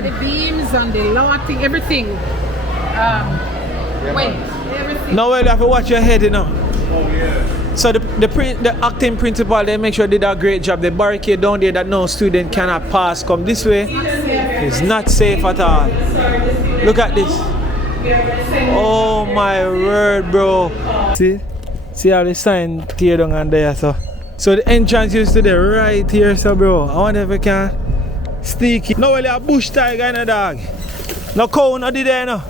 word. The beams and the lower thing, everything. Everything. Now well, you have to watch your head, you know. Oh yeah. So the acting principal, they make sure they did a great job. The barricade down there that no student cannot pass come this way. It's not safe at all. Look at this. Oh my word, bro. See how the sign tear down on there, so the entrance used to be right here, so bro. I wonder if we can sneak it. No, well, a bush tiger in a dog. No cow, no did there, no.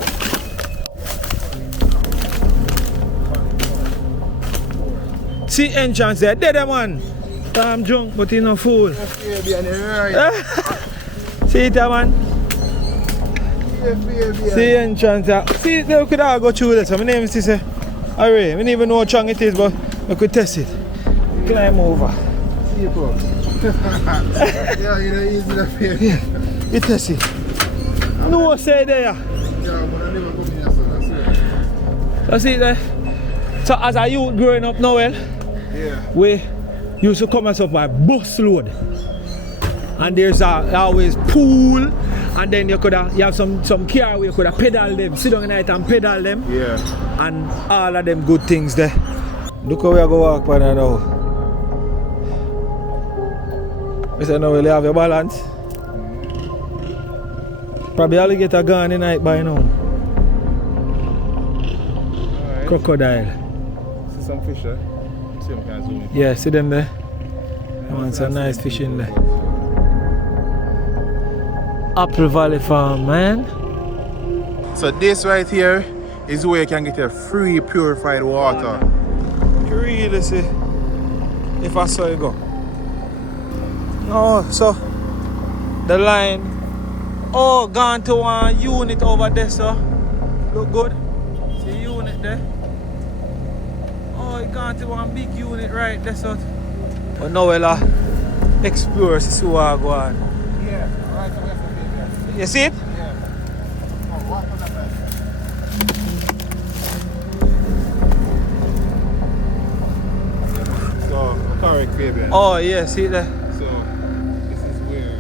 See entrance there, dead man. I'm drunk, but he's no fool. See it, man. See entrance there. See, they could all go through this. My name is Tisse. Alright, we don't even know how strong it is, but we could test it. Climb over. See you, bro. Yeah, you know, easy enough here. Yeah, you test it. No, say there. Yeah, but I never come here, so That's it there. So as a youth growing up now, well, yeah, we used to come us up by bus load. And there's always pool, and then you have some car where you could have pedal them, sit down at night and pedal them. yeah. And all of them good things there. Look how we are going to walk by now. I said now, will you have your balance? Probably alligator gone in night by now. Alright. Crocodile. See some fish, eh? See them kind of zoom in. Yeah, see them there? I want some nice fish in there. Apple Valley Farm, man. So this right here is where you can get your free purified water. You really see if I saw you go. No, so the line, oh, gone to one unit over there, so look good. See unit there. Oh, it gone to one big unit right there, so. But now we'll explore, see what I go on. Yeah, right away from here. You see it? Yeah. Oh, what on that side? So, correct, Fabian. Oh, yeah, see it there. So, this is where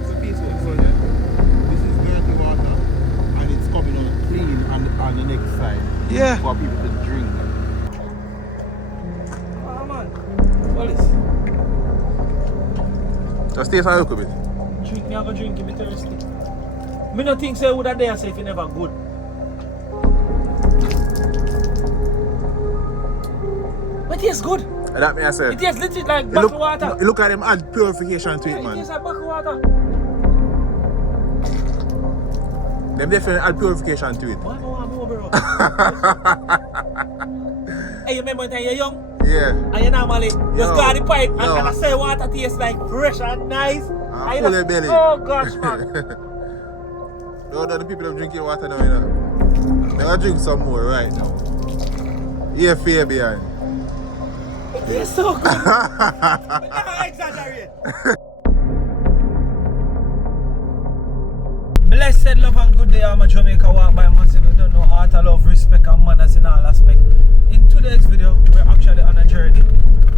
it's a peaceful zone. This is dirty water, and it's coming out clean on the next side. Yeah. For people to drink. Oh, man. What is? So, stay for a little bit. Drink, me have a drink, me thirsty. Me no think say would have there say if you never good. But it tastes good. That me I say. It tastes legit like bottled water. Look at them add purification to it, It man. tastes like bottled water. Them definitely add purification to it. Why no want more, bro? Hey, you remember when you're young? Yeah. And you normally just Yo. go to the pipe and Yo. I say water tastes like fresh and nice. And you full just- of belly. Oh gosh, man. No, the people that drinking water now, you know. They're gonna drink some more right now. Yeah, Fabian. It tastes so good. But not exaggerate. Blessed love and good day, I'm a Jamaica walk by massive. You don't know art, love, respect and manners in all aspects. In today's video, we're actually on a journey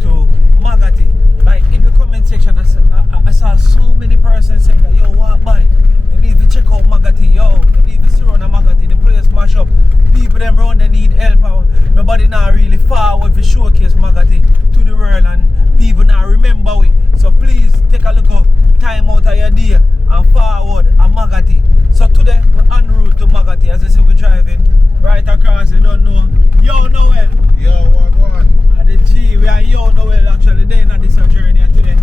to Maggotty. Like in the comment section, I saw so many persons saying that, yo, walk by. You need to check out Maggotty, yo. You need to surround Maggotty, the place mash up. People them around, they need help out. Nobody now really forward to showcase Maggotty to the world and people now remember it. So please take a look of time out of your day and forward a Maggotty. So today we're en route to Maggotty. As I said, we're driving right across, you don't know. Yo Noel. Yo, what? And the G, we are Yo Noel actually there in this journey today.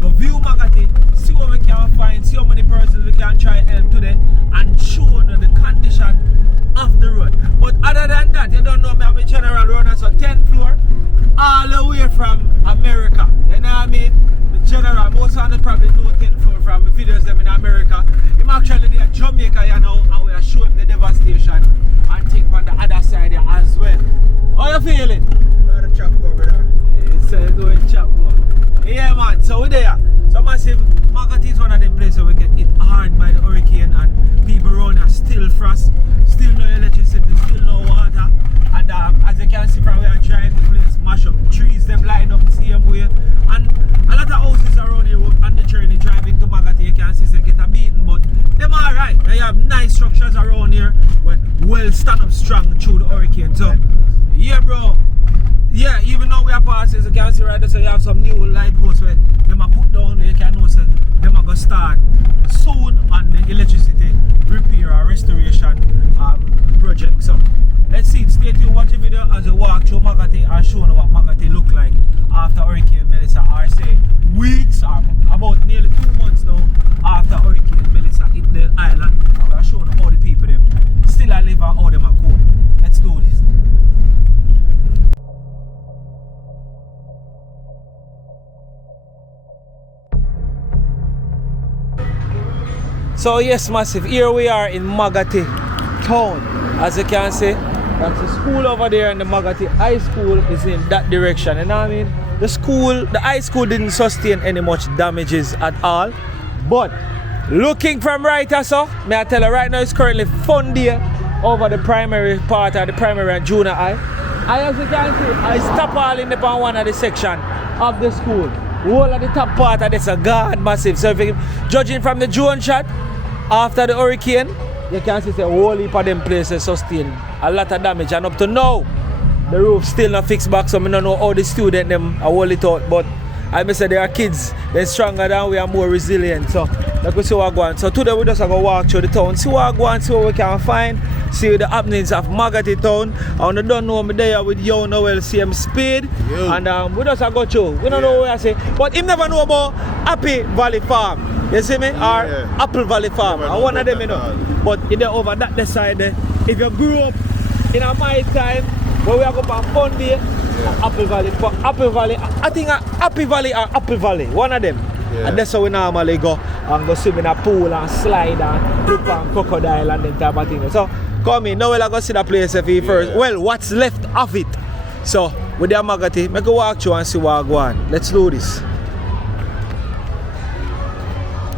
Go view Maggotty, see what we can find, see how many persons we can try help today and show you the condition of the road. But other than that, you don't know me, I'm a general runner, so 10th floor, all the way from America. You know what I mean? The general, most of them probably know 10th floor from the videos them in America. I'm actually there in Jamaica, you know, and we are showing the devastation and think on the other side there as well. How you feeling? Not a chop over there. It's going chop go. Yeah man, so we're there. So massive, Maggotty is one of them places where we get hit hard by the hurricane and people around are still frost, still no electricity, still no water. And as you can see from where I drive, the place mash up. Trees them lined up the same way. And a lot of houses around here on the journey driving to Maggotty, you can see they get a beating. nice structures around here. Well stand up strong through the hurricane. So yeah, bro. Yeah, even though we are passing, as you can see right there, so you have some new light posts where them are put down, you can know so them are going to start soon on the electricity repair or restoration project. So let's see, stay tuned, watch the video as we walk through Maggotty and show you what Maggotty look like after Hurricane Melissa, or say weeks or about nearly 2 months now after Hurricane Melissa hit the island, and we're showing you how the people them still alive and how them are cool. Let's do this. So yes, massive, here we are in Maggotty town. As you can see, that's the school over there, and the Maggotty High School is in that direction. You know what I mean? The high school didn't sustain any much damages at all. But looking from right or so, may I tell you right now it's currently fun day over the primary part of the primary and junior high. And as you can see, I stop all in the one of the section of the school. All of the top part of this is God massive. So if you judging from the drone shot after the hurricane, you can see a whole heap of them places sustain a lot of damage, and up to now the roof still not fixed back, so I don't know how the student them are hold it out, but I may say they are kids, they're stronger than we are, more resilient. So like we see what go on. So today we just going to walk through the town, see what go on, see what we can find, see the happenings of Maggotty town. And I don't know me there with Yo Noel CM Speed. Yo. And we just go through. We don't know what I say. But him never know about Happy Valley Farm. You see me? Or Apple Valley Farm. And one of them you know. But in the over that side there, if you grew up in my time where we are going for fun day, Apple Valley, I think Happy Valley or Apple Valley, one of them. Yeah. And that's how we normally go and go swim in a pool and slide and look on crocodile and them type of thing. So come in, now we'll go see the place if first. Well, what's left of it. So with the Maggotty, make a walk through and see what go on. Let's do this.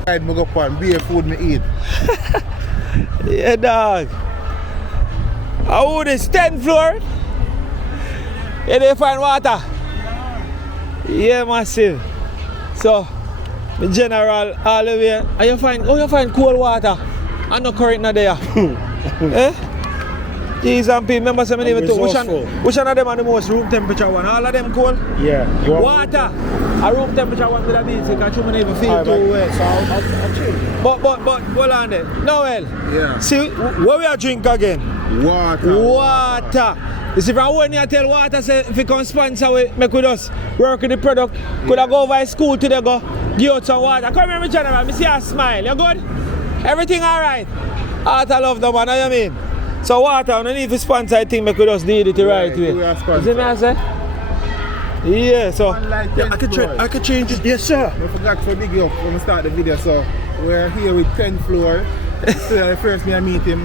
I go up and beer food me eat. Yeah, dog. How this 10th floor? Yeah, they find water. Yeah, massive. So, the general all the way. And you find cold water. And no current not there. Eh? Jeez and P, remember some of them too. Which one of them are the most room temperature one? All of them cold? Yeah. Water. A room temperature one with a beat, so you can't even feel too well. So I'll change. But hold on there. Noel. Yeah. See, what we are drink again? Water. You see, from when you tell water, say if you can sponsor, we make with us work with the product. Could I go over to school today, go give out some water? Come here, General, I see a smile. You good? Everything alright? Heart I love them, man, you know what I mean? So water, I don't need to sponsor, I think we could just need it the right way. You see me, I say? Yeah, so I could change it. Yes, sir. I forgot to dig you up when we start the video, so we're here with 10th floor. So the first me I meet him,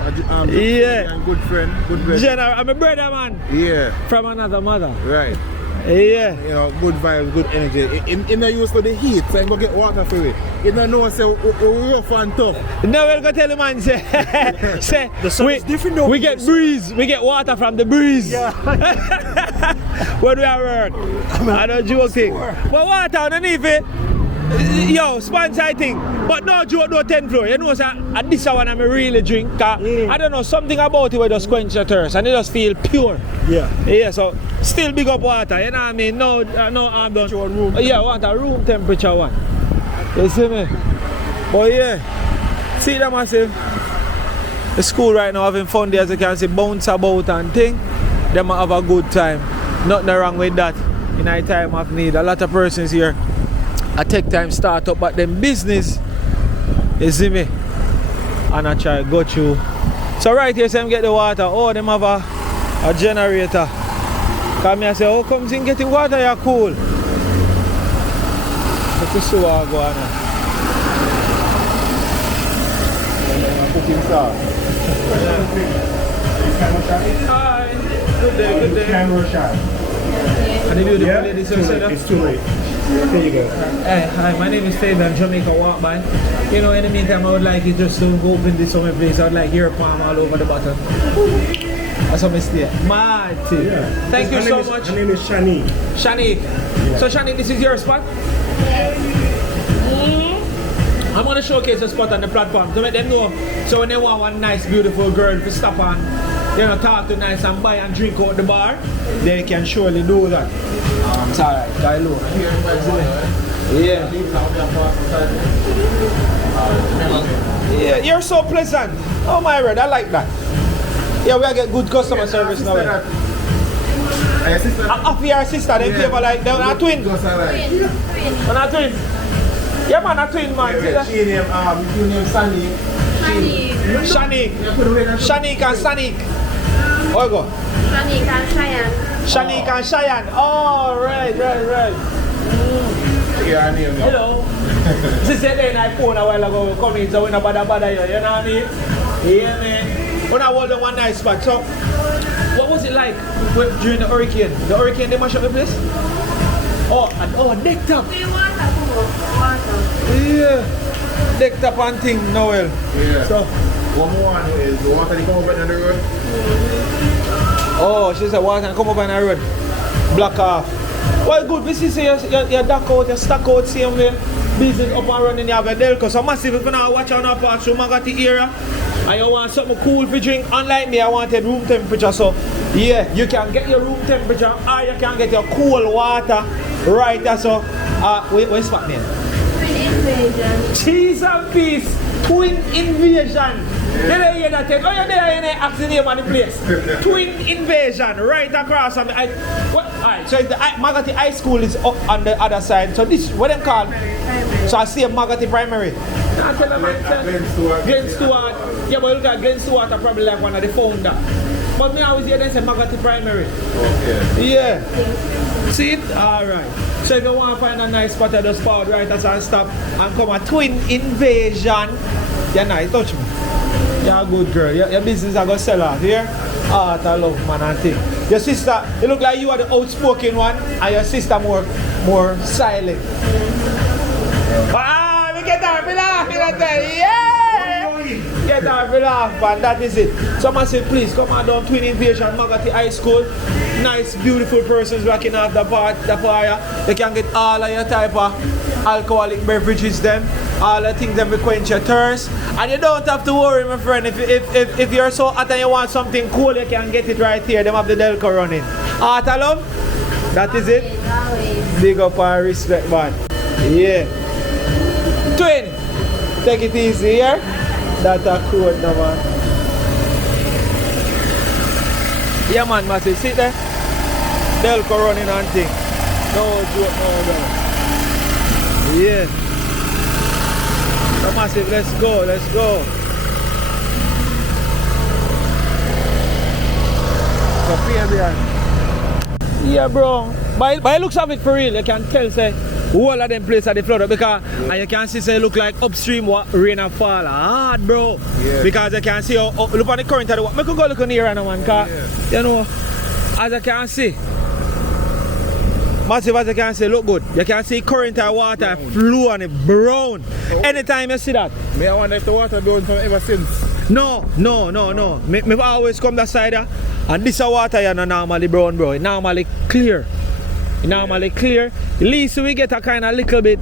yeah, and good friend. General, I'm a brother, man. Yeah. From another mother. Right. Yeah. You know, good vibes, good energy. In the use of the heat, so I go get water for it. You don't know, say we're rough and tough. No, we'll go tell the man, say, say the sun is different though. We get breeze, we get water from the breeze. Yeah. When we are work. I don't joking. But water underneath it. Yo, sponsor I think, but no joke, no 10th floor. You know, sir, at this one I'm really drink. I don't know, something about it where just quench your thirst and it just feel pure. Yeah. Yeah, so still big up water, you know what I mean? No harm done. Room. Yeah, want a room temperature one. You see me? But yeah, see that massive. The school right now having fun there, as you can see, bounce about and thing. They might have a good time. Nothing wrong with that. In a time of need, a lot of persons here. I take time start up, but them business, you see me, and I try to go through. So right here, so them get the water. Oh, them have a generator. Come here, say, how comes in getting water? You're cool. Let's see what I go on. Cooking sauce. Hi. Good day, good day. Camera shot. And the beautiful ladies, it's too late. There you go. Hey, hi, my name is Fabian, Jamaica Walk By. You know, in the meantime, I would like you just to open this summer place. I would like your palm all over the bottom. That's how I stay. Marty. Yeah. Thank you so much. My name is Shanique. Shanique. Yeah. So, Shanique, this is your spot? I'm gonna showcase a spot on the platform to make them know. So when they want one nice, beautiful girl to stop on, you know, talk to nice and buy and drink out the bar, they can surely do that. It's alright, guy low. Yeah. Yeah, you're so pleasant. Oh my word, I like that. Yeah, we get good customer service now. After your sister, they favor like they're not twin. They're not twin. Yeah man, a twin man. She name Sunny. Shanik. Shanik and Sanik. Oh go. Shanik and Cheyenne. Shanik and Cheyenne. Oh right. Yeah, name. Hello. Since then I phone a while ago, come in, so we no bother you know what I mean? Yeah man. When I hold on one nice spot, so what was it like during the hurricane? The hurricane, they mash up the place? Oh, deck top. Water. Yeah. Deck top and thing, Noel. Yeah. So, one more one is the water that come up on the road. oh, she said water come up on the road. Block off. Well, good. We see your duck out, your stack out, same way. Business up and running, you have a Delco. So massive, if you now watch on our part through Maggotty area, and you want something cool to drink, unlike me, I wanted room temperature. So, yeah, you can get your room temperature or you can get your cool water right there. So, where's spot name? Twin Invasion. Cheese and peace, Twin Invasion. You don't hear that? Oh, you're there, you ask the name of the place. Twin Invasion, right across. Alright, so the Maggotty High School is up on the other side. So this, what them called? So I see a Maggotty Primary. Now tell them, Glen Stuart. Glen Stuart. Yeah, but look at Glen Stuart, are probably like one of the founder. But me always hear them say Maggotty Primary. Okay. Yeah. See it? Alright. So if you want to find a nice spot at the spot, right, as I stop and come a Twin Invasion, you're nice, touch me. You're a good girl. Your business are going to sell out here. Art, I love man and thing. Your sister, you look like you are the outspoken one, and your sister more silent. We get her, we laugh, yeah! Get her, we laugh, and that is it. Someone say, please come on down Twin Invasion, Maggotty High School. Nice, beautiful persons working off the fire. They can get all of your type of alcoholic beverages them. All the things that will quench your thirst. And you don't have to worry, my friend. If you're so hot and you want something cool, you can get it right here. Them have the Delco running. Heart of love? That is it? Always. Big up and respect, man. Yeah. Twin, take it easy here. That's a code now, man. Yeah, man, massive. Sit there. Delco running and thing. No joke, no. Yeah. So massive, let's go. Yeah, bro. By looks of it for real, you can tell say all of them places are the flood because and you can see say look like upstream what rain and fall hard, bro. Yeah. Because you can see look on the current of the water. I could go look on here and one car. You know, as you can see. Massive as you can see, look good. You can see current of water flow on it brown. Anytime you see that. Me I wonder if the water down from ever since. No. Me always come that side and this water is not normally brown, bro. It normally clear. At least we get a kind of little bit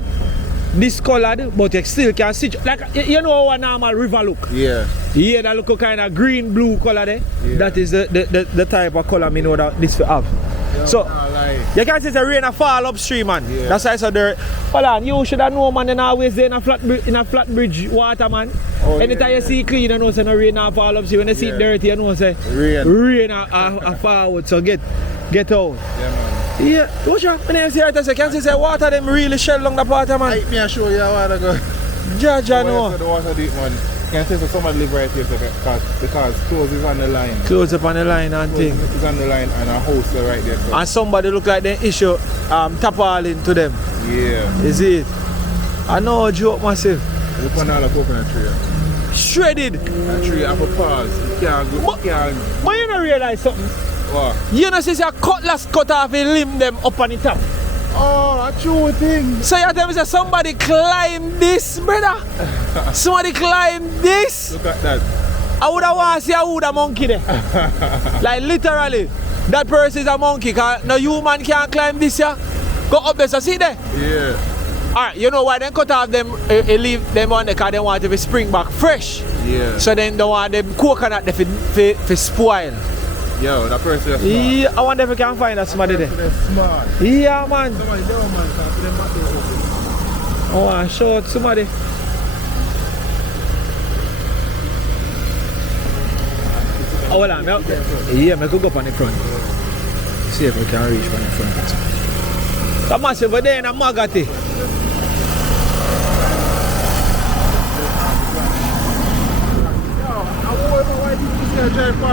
discolored, but you still can see. Like, you know how a normal river look? Yeah. Yeah, that look kind of green, blue color there. Yeah. That is the type of color me know that this will have. So, you can see the rain a fall upstream, man. Yeah. That's why it's so dirt. Hold on, you should have known, man, and always there in a flat bridge water, man. Oh, anytime you see clean, you know, say no rain a fall upstream. When you see dirty, you know, say rain a forward. So get out. Yeah, man. Yeah, what's wrong? When you see it, I can see water them really shell along the water, man. Me I show you how water go. Jaja, no. The water deep, man. Can say so somebody live right here because clothes is on the line. Close up on the line and thing. It's on the line and a house is right there. So. And somebody look like they issue tarpaulin to them. Yeah. Is it? I know, joke massive. Look on all the coconut tree. Shredded. A tree have a pause. You can't go. But you don't realize something. What? You know, since your cutlass cut off and limb them up on the top. Oh, a true thing. So you tell me say somebody climb this, brother. Somebody climb this. Look at that. I would have want to see a monkey there. Like literally, that person is a monkey. Cause no human can climb this here. Go up there, so see there. Yeah. Alright, you know why they cut off them, leave them on the car, they want to be spring back fresh. Yeah. So then they want them coconut for spoil. Yo, that person is smart. Yeah, I wonder if we can find that somebody there. They're smart. Yeah, man. Somebody down, man. So them back there. Oh, I show somebody. Oh, hold on. Yeah, I could go up on the front. See if we can reach from the front. Come on, over there in a Maggotty.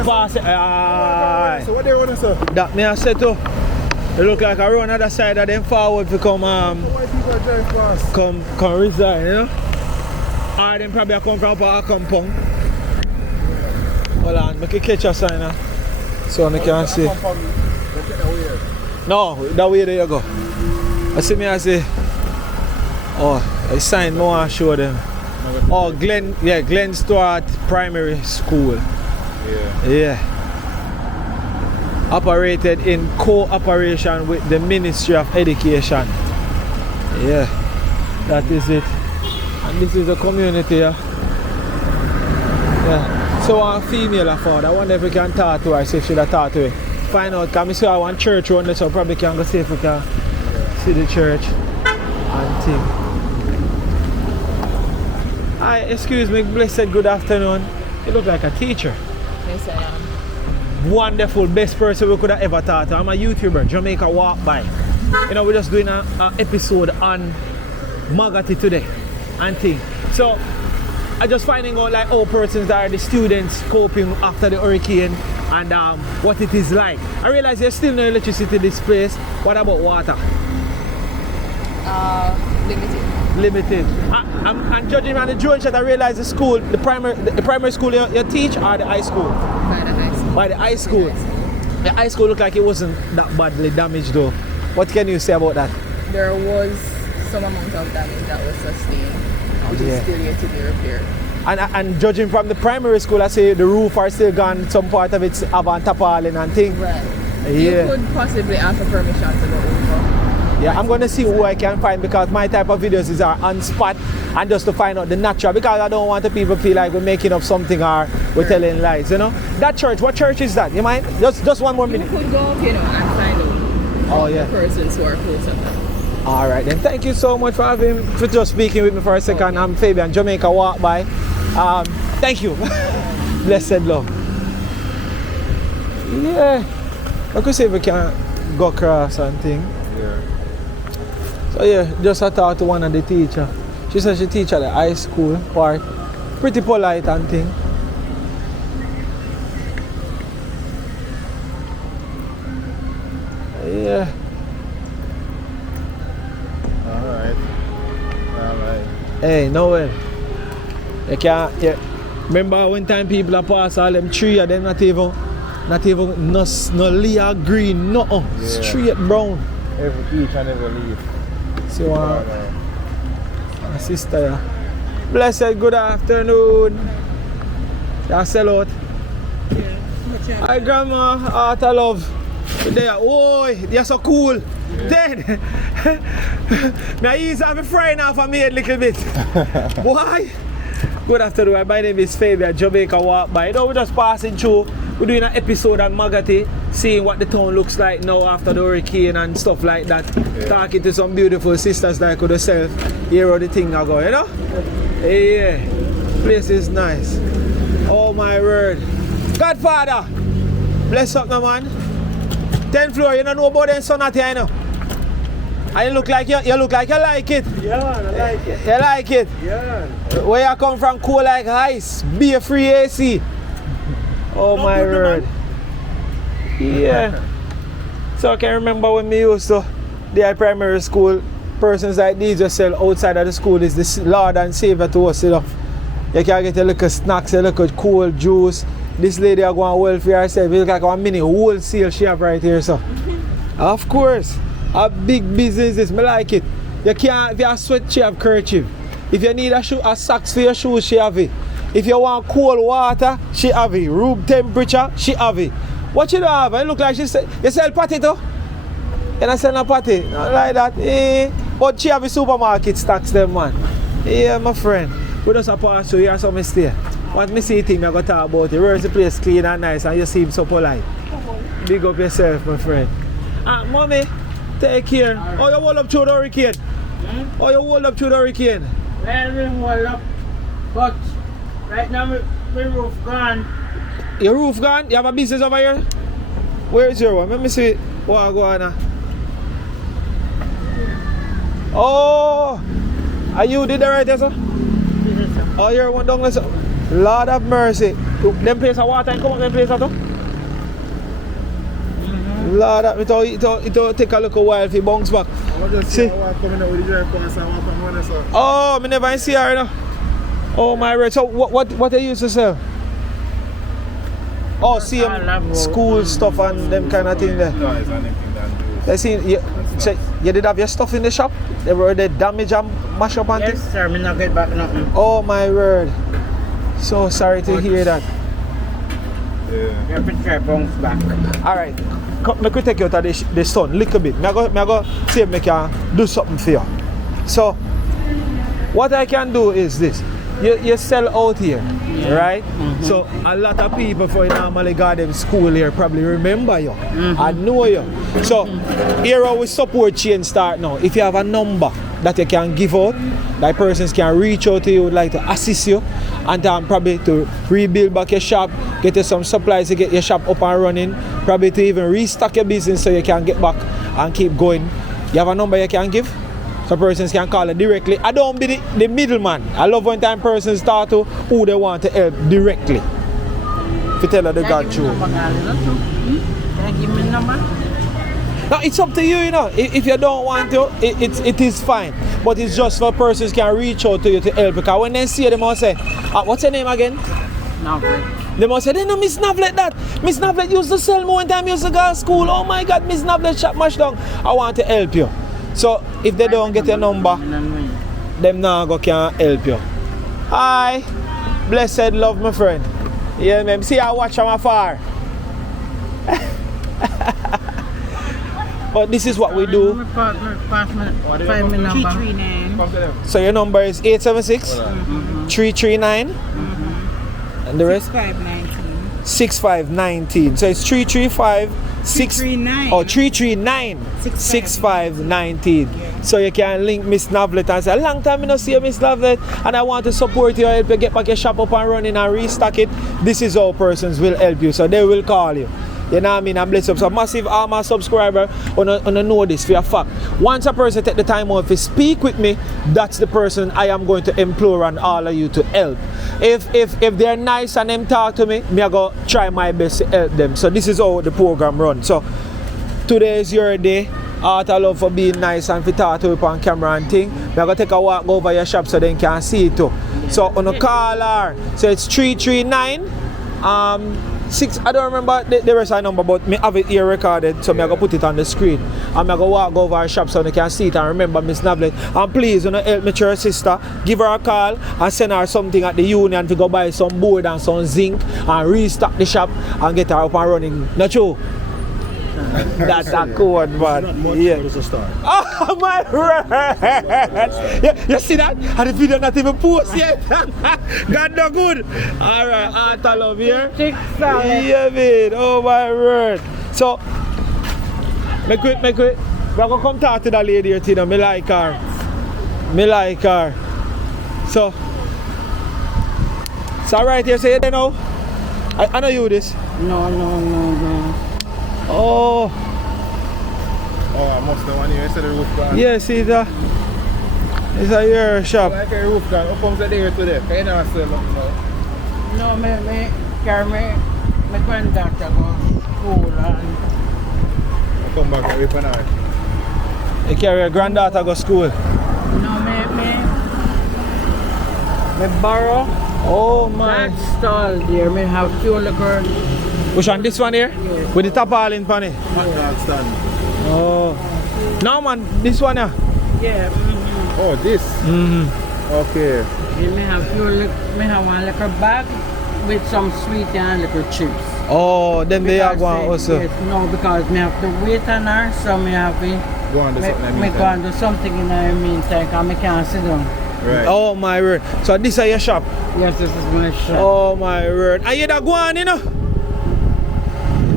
Pass it. So what they want to say? That me I said too. It look like I run other side of them forward to come Why people drive fast? come resign, you know? Or them probably come from our compound. Hold on, make a catch a sign now. So I can see. No, that way there you go. I see me I say, oh, a sign more I show them. Oh, Glen, yeah, Glen Stuart Primary School. Yeah. Yeah. Operated in cooperation with the Ministry of Education. Yeah, that is it. And this is the community. Yeah. So a female I found. I wonder if we can talk to her, see if she can talk to her. Find out, because I see I want church around there, so probably can go see if we can see the church and thing. Hi, excuse me, blessed good afternoon. You look like a teacher. Yes, I am. Wonderful, best person we could have ever talked to. I'm a YouTuber, Jamaica Walk By. You know, we're just doing an episode on Maggotty today and thing. So, I just finding out like how persons are the students coping after the hurricane and what it is like. I realize there's still no electricity in this place. What about water? Limited. I'm judging on the drone shot. I realize the school, the primary school you teach or the high school? By the high school. By the high school. The high school looked like it wasn't that badly damaged though. What can you say about that? There was some amount of damage that was sustained, which is still yet to be repaired. And judging from the primary school, I say the roof are still gone, some part of it's avant tarpaulin and thing. Right. Yeah. You could possibly ask for permission to go over. Yeah, I'm gonna see who I can find because my type of videos is on spot and just to find out the natural, because I don't want the people feel like we're making up something or we're telling lies, you know. That church, what church is that? You mind? Just one more minute. You could go, and find out. Oh yeah. The persons who are close to them. All right then. Thank you so much for just speaking with me for a second. Okay. I'm Fabian, Jamaica Walk By. Thank you. Blessed love. Yeah. I could say we can go across and thing. Yeah. So yeah, just I talked to one of the teacher. She said she teach at the high school part. Pretty polite and thing. Yeah. Alright. Hey, no way. You can't, yeah. Remember one time people are pass all them tree and them not even no layer green, no, Yeah. straight brown. Each and every leaf. So my sister, yeah. Blessed good afternoon. You sell out. Yeah. Hi grandma, heart of love. There, oh, you're so cool. Yeah. Then, now he's having frying off of me a little bit. Why? Good afternoon, my name is Fabian, Jamaica Walk By. You know, we're just passing through. We're doing an episode on Maggotty, seeing what the town looks like now after the hurricane and stuff like that. Yeah. Talking to some beautiful sisters like yourself. Hear how the thing are going, you know? Yeah, place is nice. Oh my word. Godfather, bless up my man. 10th floor, you don't know about them son at here, you know? And you look like you like it. Yeah, I like it. You like it? Yeah. Where you come from, cool like ice, be a free AC. Oh my word. Yeah. So I can remember when we used to the primary school, persons like these just sell outside of the school is the Lord and Savior to us, you know. You can get a little snacks, a little cool juice. This lady are going well for herself. It's like a mini wholesale shop right here, so. Of course. A big business, this, me like it. You can't, if you have sweat, she have kerchief. If you need a socks for your shoes, she have it. If you want cold water, she have it. Room temperature, she have it. What you don't have? It look like she say, you sell patty too? You don't sell no patty? Not like that. But she have a supermarket stocks them, man. Yeah, my friend. We just a pass through here, so me stay. What me see thing, I go talk about it. Where's the place clean and nice and you seem so polite. Big up yourself, my friend. Mommy, take care. Oh, you hold up through the hurricane? Oh, you hold up through the hurricane? Well, we hold up, but right now my roof gone. Your roof gone? You have a business over here? Where is your one? Let me see what go on now. Oh, are you did the right there, sir? Oh, you're one down there, sir. Lord have mercy. Them place of water and come on them place of too? Lord, it take a little while if you bounce back. See? Oh, I never see her, you know. Oh, my word. So, what they used to sell? Oh, see school stuff and them kind of thing there. They see, you did have your stuff in the shop? They were the damage and mash up and things? Yes, sir. Me not get back nothing. Oh, my word. So sorry to hear that. You have to try bounce back. Alright, I could take you out of the sun a little bit. I go see if I can do something for you. So, what I can do is this. You sell out here, right? So, a lot of people for normally got them school here probably remember you and know you. So, here we support chain start now. If you have a number that you can give out, that persons can reach out to you, would like to assist you, and probably to rebuild back your shop, get you some supplies to get your shop up and running, probably to even restock your business so you can get back and keep going. You have a number you can give? So persons can call it directly. I don't be the middleman. I love when time persons start to who they want to help directly. If you tell her the God truth. Can you give me a number? Now it's up to you, you know. If you don't want to, it is fine. But it's just for persons can reach out to you to help. Because when they see you, they must say, what's your name again? Novlet. They must say, they know Miss Novlet that. Miss Novlet used to sell more when time used to go to school. Oh my God, Miss Novlet shop much down. I want to help you. So if they don't get your number, them now can help you. Hi, blessed love, my friend. Yeah, man. See, I watch from afar. But this is what we do. So your number is 876 339 and the rest 6519. So it's 335 339 6519. So you can link Miss Novlet and say, a long time I don't see you, Miss Novlet, and I want to support you, help you get back your shop up and running and restock it. This is how persons will help you. So they will call you. You know what I mean? I'm blessed up. So massive armor subscriber on a know this for a fact. Once a person take the time out to speak with me, that's the person I am going to implore on all of you to help. If they're nice and them talk to me, I go try my best to help them. So this is how the program runs. So today is your day. Art I love for being nice and for talk to you on camera and thing. I go take a walk over your shop so they can see it too. So on a call her. So it's 339 6, I don't remember the rest of the number, but me have it here recorded, so I'm going to put it on the screen. And I'm going to walk over our shop so they can see it and remember Miss Novlet. And please, help me to her sister, give her a call and send her something at the union to go buy some board and some zinc and restock the shop and get her up and running. Not true? That's a code, man. Yeah. Oh my word! Yeah, you see that? And the video not even post yet. God no good. Alright, Art I love here. Yeah, man. Oh my word. So, make it. We're gonna come talk to that lady here, Tina. Me like her. So right here, say it now. I know you this. No. Oh, I must know one here. Instead of the roof gone. yes, it's a your shop. Like a roof gone. How comes the day today? Can you not sell nothing now? No, me carry my granddaughter go to school and I come back and whip an eye. You carry your granddaughter go school. no, me borrow. Oh my. That stall there, me have few liquor. Which one? This one here? Yes. With the tarpaulin pan it? Hot dog stand. Oh. No man, this one here. Yeah. Oh, this? Okay. Me have one liquor bag with some sweet and liquor chips. Oh, then they have one also. Yes, no, because me have to wait on her, so me have to go and do something in the Me go meantime. and do something in the meantime because I can't sit down. Right. Oh my word. So this is your shop? Yes, this is my shop. Oh my word. And you da go on, you know?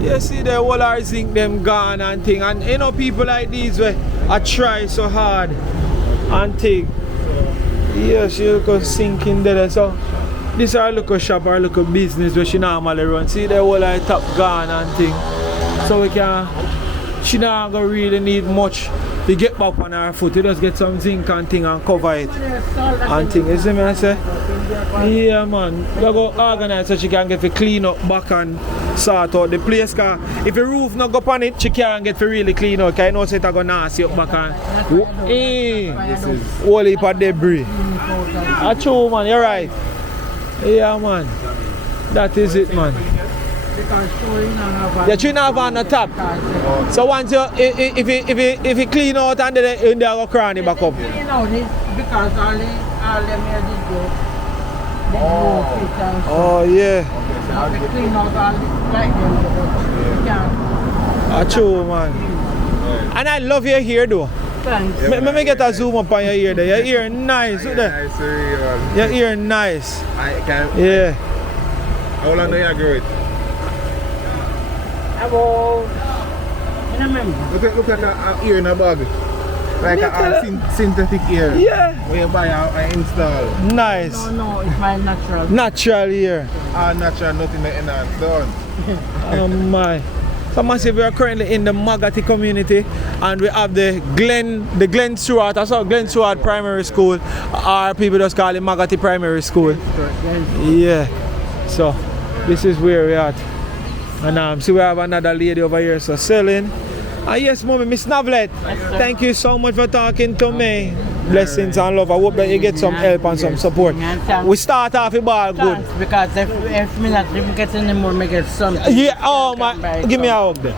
You see the whole our zinc them gone and thing. And you know people like these where I try so hard and thing. Yes, you can sink in there. So this is our local shop, our local business where she normally run. See the whole our top gone and thing. So we can, she not gonna really need much to get back on her foot. You just get some zinc and thing and cover it. And thing, you see me I say? Yeah man, we go organize so she can get to clean up back and sort out the place. Cause if the roof not go on it, she can't get to really clean out. Cause you know so it's gonna nasty up back and whole heap of debris. That's true man, you're right. Yeah man, that is it man. Yeah, you not have on the top. So once you, if you clean out and then you go cranny back up. You know, this because all them here did go. They go fit and so. Oh yeah. Now they clean out all this like them. You can't. That's true man. And I love your hair though. Thanks. Let me get a zoom up on your ear there. Your ear nice. Look there. Your ear nice. I can. Yeah. How long do you grow it? About, I don't remember. Look at the ear in a bag. Like a synthetic ear. Yeah. When you buy and install. Nice. No, it's my natural. Natural ear. Natural, nothing to enhance. Done. Oh my. So massive, we are currently in the Maggotty community and we have the Glen Stuart, that's how Glen Stuart Primary School, or people just call it Maggotty Primary School. Yeah. So this is where we are at. And see we have another lady over here so selling. And yes, mommy, Miss Navlet, thank you so much for talking to me. Blessings and love. I hope that you get some help and some support. We start off a ball good. Because if me not even get any more, me get something. Yeah, oh my, give me a hug then.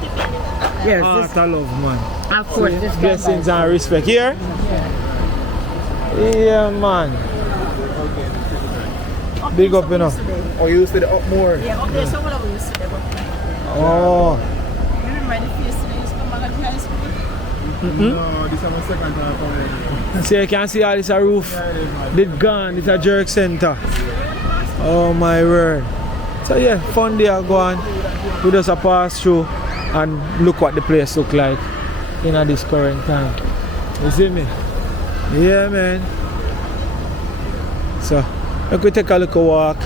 Yes, Heart of love, man. of course, this Blessings and respect. Here? Yeah, man. Big up, you know. Oh, you used to the up more? Yeah, up there, so what we used to do. Oh. You remember the face today used to come back to high school? No, this is my second time coming. See, you can see all this a roof. It's gone. It's a jerk center. Oh my word. So yeah, fun day go on. We just a pass through and look what the place look like in this current time. You see me? Yeah, man. So, we could take a look a walk.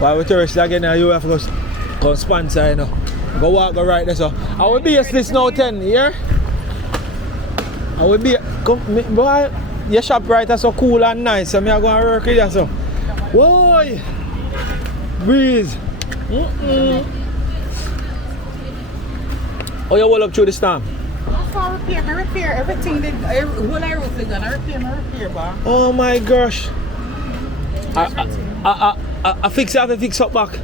While we tourists again, you have to go sponsor, you know. Go walk, go right there. So I will be a this now 10 here. I will be come boy, your shop right is so cool and nice. So me I go and work with you so. Whoa! Breeze. Oh, you hold up through the storm? I repair everything. Whole I roof is gonna repair, bar. Oh my gosh. I fix it, I fix up back.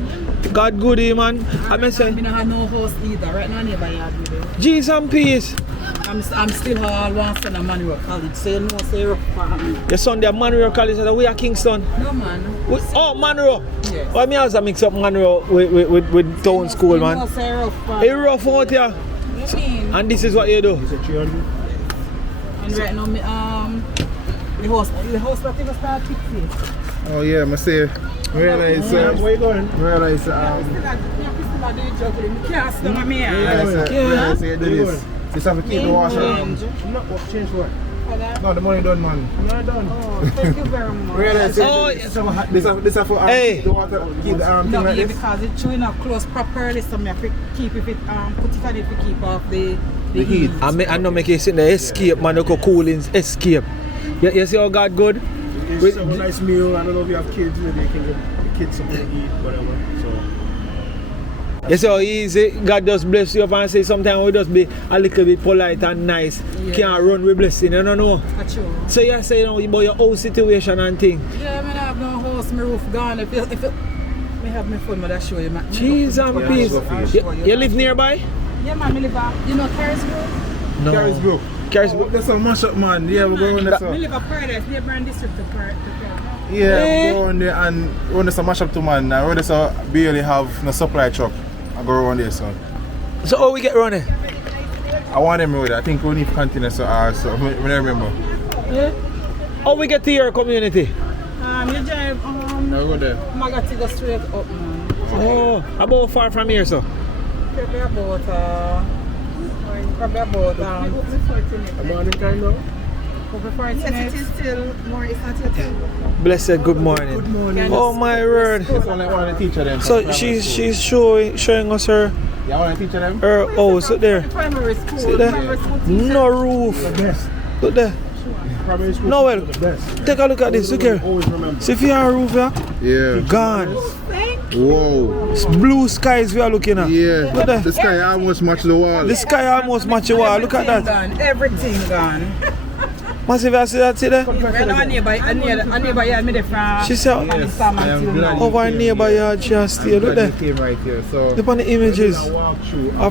God good, man. I say, I don't have no house either. Right now, neighbor yard with it. Jeez and peace. I'm still all one son of Manuel College. So you know, say rough for me. Your son, there Monroe College, we are Kingston. No man. Oh, Monroe. Yes. Oh, me also mix up Monroe with town school, You man. know, say rough for It's rough out here. You mean? And this is what you do. And right now, me the house that they start fixing. Oh yeah, I say, realize, Where you going? realize, Yeah, say do this. Just have to keep the wash on. I'm not change for it. No, the money done, man. I'm not done. Oh, thank you very much. Realize, Oh, this is for Hey. keep the water, keep the No, thing like yeah, this. because it's chewing up close properly, so I have to keep it, put it on it to keep off the heat. I know make you sit there, escape, man. You go cool in escape. You see how God good? It's a nice meal. I don't know if you have kids, maybe you can give the kids something to eat, whatever. So You see how easy God just bless you up and say sometimes we just be a little bit polite and nice. Yeah. Can't run with blessing, you don't know. That's true. So you say about your whole situation and thing. Yeah, I mean, I have no house, my roof gone. If it may have my phone, but I'll show you. Jeez and peace. You live nearby? Yeah, man, I live at, you know, Carisbrook? No. Carisbrook. Carisbrook. That's a mash up, man. Yeah, we're going there. I live at Paradise, neighboring district of Paradise. Yeah, go around there and run this a mash up to man. I run this barely have no supply truck. I go around there, so. So how we get running? I want them road. I think we need containers so I remember. Yeah. How we get to your community? You drive Now we go there. Maggotty go straight up, man. Oh, about far from here, so. Probably about 40 minutes. Morning time now. Probably 40 minutes. Yes, it is still more, it's not yet 10. Blessed good morning. Good morning. Oh my word. That's one of the teacher them. So she's showing us her Yeah, one of the teacher them. house. Look there. Primary school. See there? Primary school teacher. No roof. The best. Look there. Primary school No, well, the best. take a look at this. Look here. Always remember. See if you have a roof here? Yeah. Gone. Whoa. It's blue skies we are looking at. Yeah. Look there. The sky almost match the wall. The sky almost match the wall. Look at that. Gone. Everything gone. Massive, I see that, see there? Well, our neighbor yard, me there from She said, Palestine I am until glad now. over our neighbor yard, she has stayed. Look there. Came right here. So Look on the images of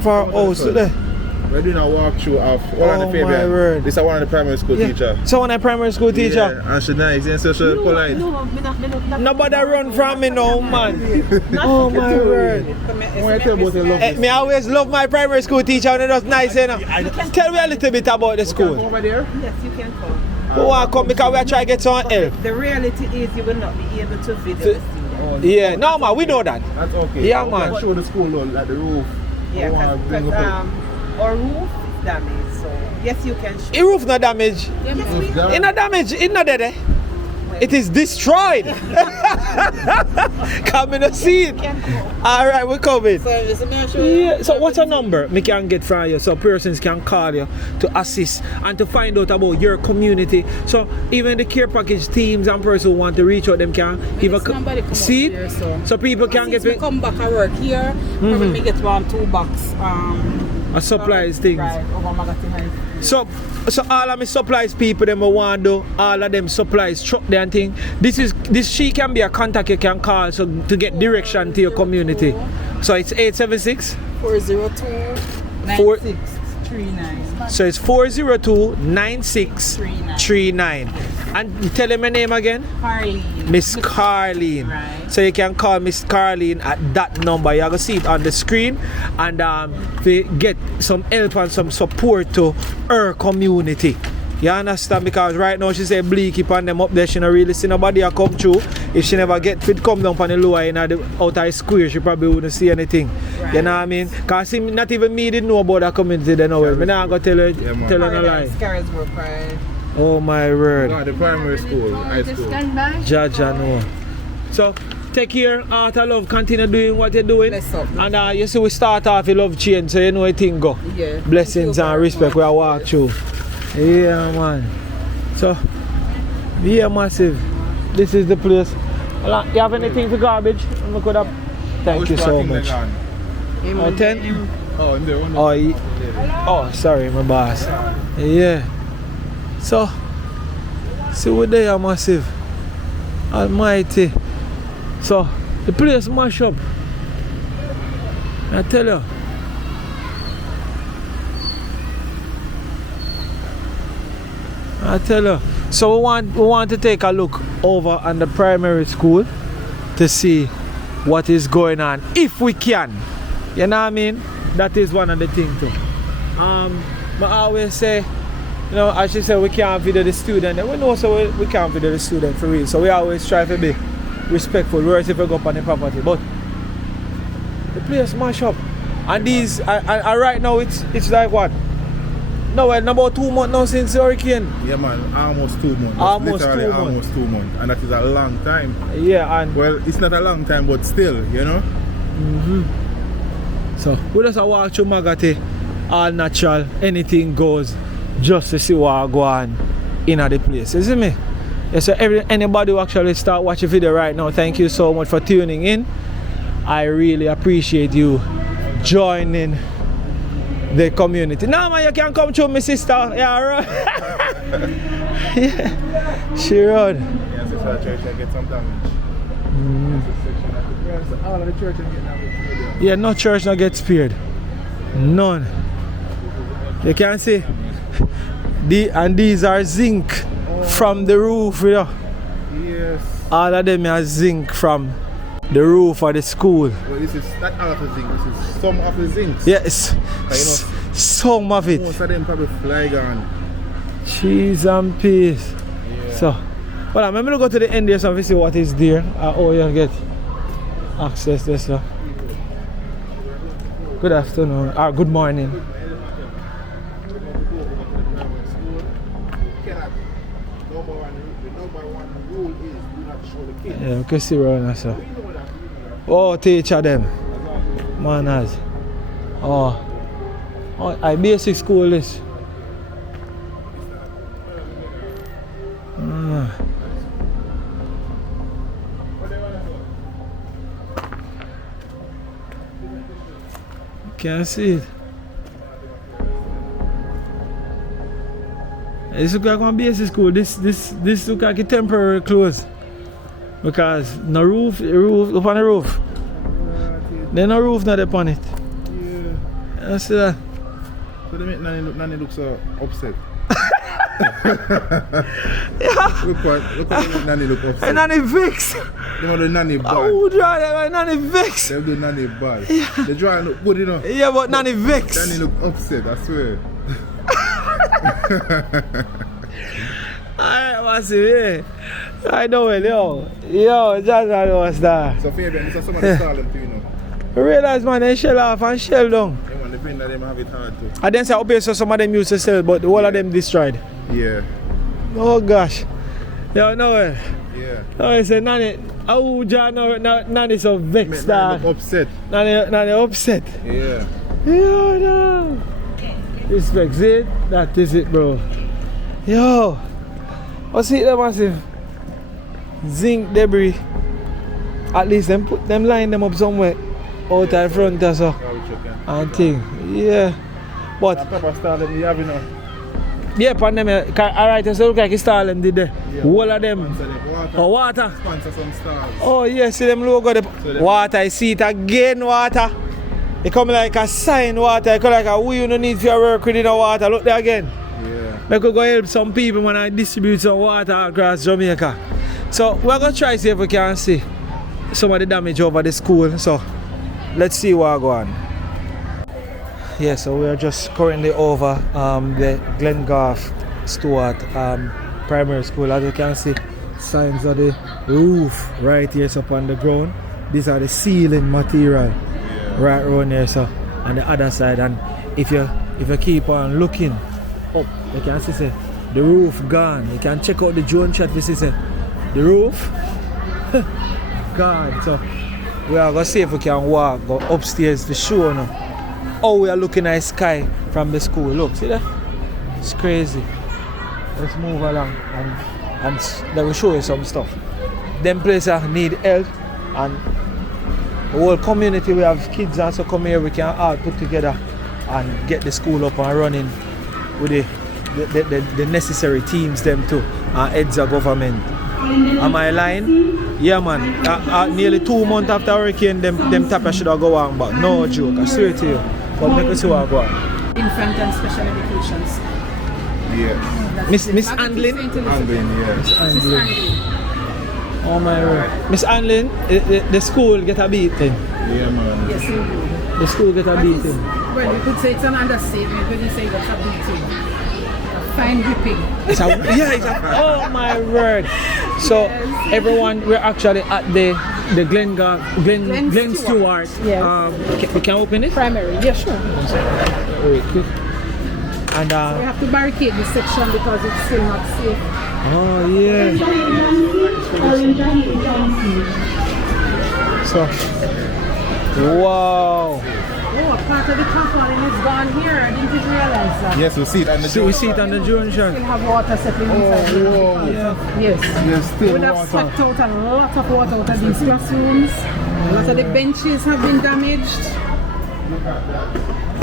our house. Look there. we're doing a walkthrough of one of Oh, the my favorite. word. This is one of the primary school teacher. So when I primary school teacher, Yeah, and she's nice and so she's polite. nobody run from me now, man. Oh my word. I tell about the love. Me always love my primary school teacher and it was nice, you know. Tell me a little bit about the school. Over there? Yes, you can come. Who want to come because we are trying to get some help. The reality is you will not be able to video the student. Yeah, no man, we know that. That's okay. Yeah, I man. can show the school though, like the roof. Yeah, I wanna bring because up our roof is damaged, so yes, you can show. The roof not damaged. Yes, we it. have. It's not damaged. It's not dead. It is destroyed. Coming to see it. Alright, we're coming. Yeah. So what's a number me can get from you so persons can call you to assist and to find out about your community. So even the care package teams and persons who want to reach out them can even Somebody come see up here, so. so people can Since get we come back and work here, probably me get 2 box. a supplies things. Right, over Maggotty High. So all of my supplies people them I want do all of them supplies truck there and thing. This she can be a contact you can call so to get direction to your community. So it's 876. 402-9639. So it's 402-9639. And tell them my name again. Carleen. Miss Carleen. Right. So you can call Miss Carleen at that number. You're gonna see it on the screen and to get some help and some support to her community. You understand? Because right now she say bleak keep on them up there. She not really see nobody a come through. If she never get fit come down on the lower in the outer square, she probably wouldn't see anything. Right. You know what I mean? Cause see, not even me didn't know about that community then now. Me not gonna tell her tell her no lie. Scarisburg, right? Oh my word. the primary school, high school. Judge I know. So take care, Art of Love, continue doing what you're doing. Bless up. And you see we start off with love change, so you know it thing go. Yeah. Blessings and respect we walk through. Yeah man. So yeah massive. This is the place. You have anything for garbage? We could have. Thank you so much. 10? Oh, in there. Oh, sorry, my boss. Yeah. So, see what they are massive. Almighty. So, the place mash up. I tell you. So we want to take a look over on the primary school to see what is going on, if we can. You know what I mean? That is one of the things too. I always say, you know, as she said, we can't video the student. And we know so we can't video the student for real. So we always try to be respectful, whereas if we go up on the property. But the place mash up. And these, right now it's like what? No, well, about 2 months now since the hurricane. Yeah man, almost 2 months. Almost Literally 2 months. almost 2 months. And that is a long time. Yeah, and Well, it's not a long time, but still, you know? so we just walk through Maggotty, all natural, anything goes, just to see what go on in the place. You see me? Yeah, so anybody who actually start watching the video right now, thank you so much for tuning in. I really appreciate you joining the community. Now man, you can come through my sister. Yeah, right. Yeah. She run. Yeah, sister church and get some damage. All of the church and get damage. Yeah, no church not get spared. None. You can see. And these are zinc from the roof, you know. Yes. All of them are zinc from the roof of the school. Well, this is not all of the zinc, this is some of the zinc. Yes, some of it. Most of them probably fly gone. Cheese and peas. Yeah. So, well, I'm going to go to the end here so we see what is there. Oh, you get access to this. So. Good afternoon, or good morning. Yeah, we can see around us. Oh, teacher them. Manners. Oh, I basic school this. Can't see it. This look like one basic school. This look like a temporary close. Because no roof up on the roof. There's no roof not upon it. Yeah. You see that? So they make Nanny look so upset. Yeah. Look what Nanny look upset. And Nanny vex. They want the Nanny bad. I would draw them, Nanny vex. They do Nanny bad. Yeah. They draw look good, you know. Yeah, but Nanny vex. Nanny look upset, I swear. Alright, what's it? Yeah. I know it, yo. Yo, just what's that. So for them, some of the stall them too, you know. I realize, man, they shell off and shell down. Yeah, man, the print that them have it hard too. I then say up here, so some of them used to sell, but all of them destroyed. Yeah. Oh gosh. Yo, no way. Yeah. No, I say, Nanny, oh, John, Nanny so vexed. Nanny look upset. Nanny upset. Yeah. Yo, no. This vex it? That is it, bro. Yo. What's it, that massive zinc debris? At least them put them line them up somewhere out in front or so. And thing. Yeah. But Papa stall them, you have enough. yeah, pan them. Alright, so look like a stall them did there. Yeah. All of them. Water. Oh, water. Sponsor some stars. Oh, yeah, see them logo. them- Water, I see it again, water. It come like a sign, water. It come like a we don't need for work with the water. Look there again. Yeah. I could go help some people when I distribute some water across Jamaica. So we're going to try to see if we can see some of the damage over the school. So let's see what go on. Yeah, so we are just currently over the Glen Stuart primary school. As you can see, signs of the roof right here so up on the ground. These are the ceiling material right around here, so on the other side. And if you keep on looking up, you can see say, the roof gone. You can check out the drone shot. You see say, the roof gone. So we are gonna see if we can walk go upstairs to show now how we are looking at the sky from the school. Look, see that? It's crazy. Let's move along and they will show you some stuff. Them places need help, and the whole community, we have kids also come here, we can all put together and get the school up and running with the necessary teams them too, and heads of government. Am I lying? Yeah, man. Nearly 2 months after hurricane, them tapper should have go on, but no joke, I swear to you. But make us see what go on. Infant and special education. Yeah. Miss Anlin? Anglin, yeah. Miss Anlin. Oh my word. Miss Anlin, the school get a beating. Yeah, man. Yes, you do. The school get a beating. Well, you could say it's an understatement when you say that's a beating. A fine whipping. Oh my word. So everyone, we're actually at the Glen Stuart. Yes. We can open it? Primary, yeah, sure. Wait, quick. And We have to barricade this section because it's still not safe. oh yeah. So wow. Oh, a part of the compound is gone here. I didn't even realize that. Yes, we see it on the So we see it on the drone shot. Still have water settling inside. whoa. Yeah. Yes. There's still Would have water. swept out a lot of water out of these classrooms. A lot of the benches have been damaged.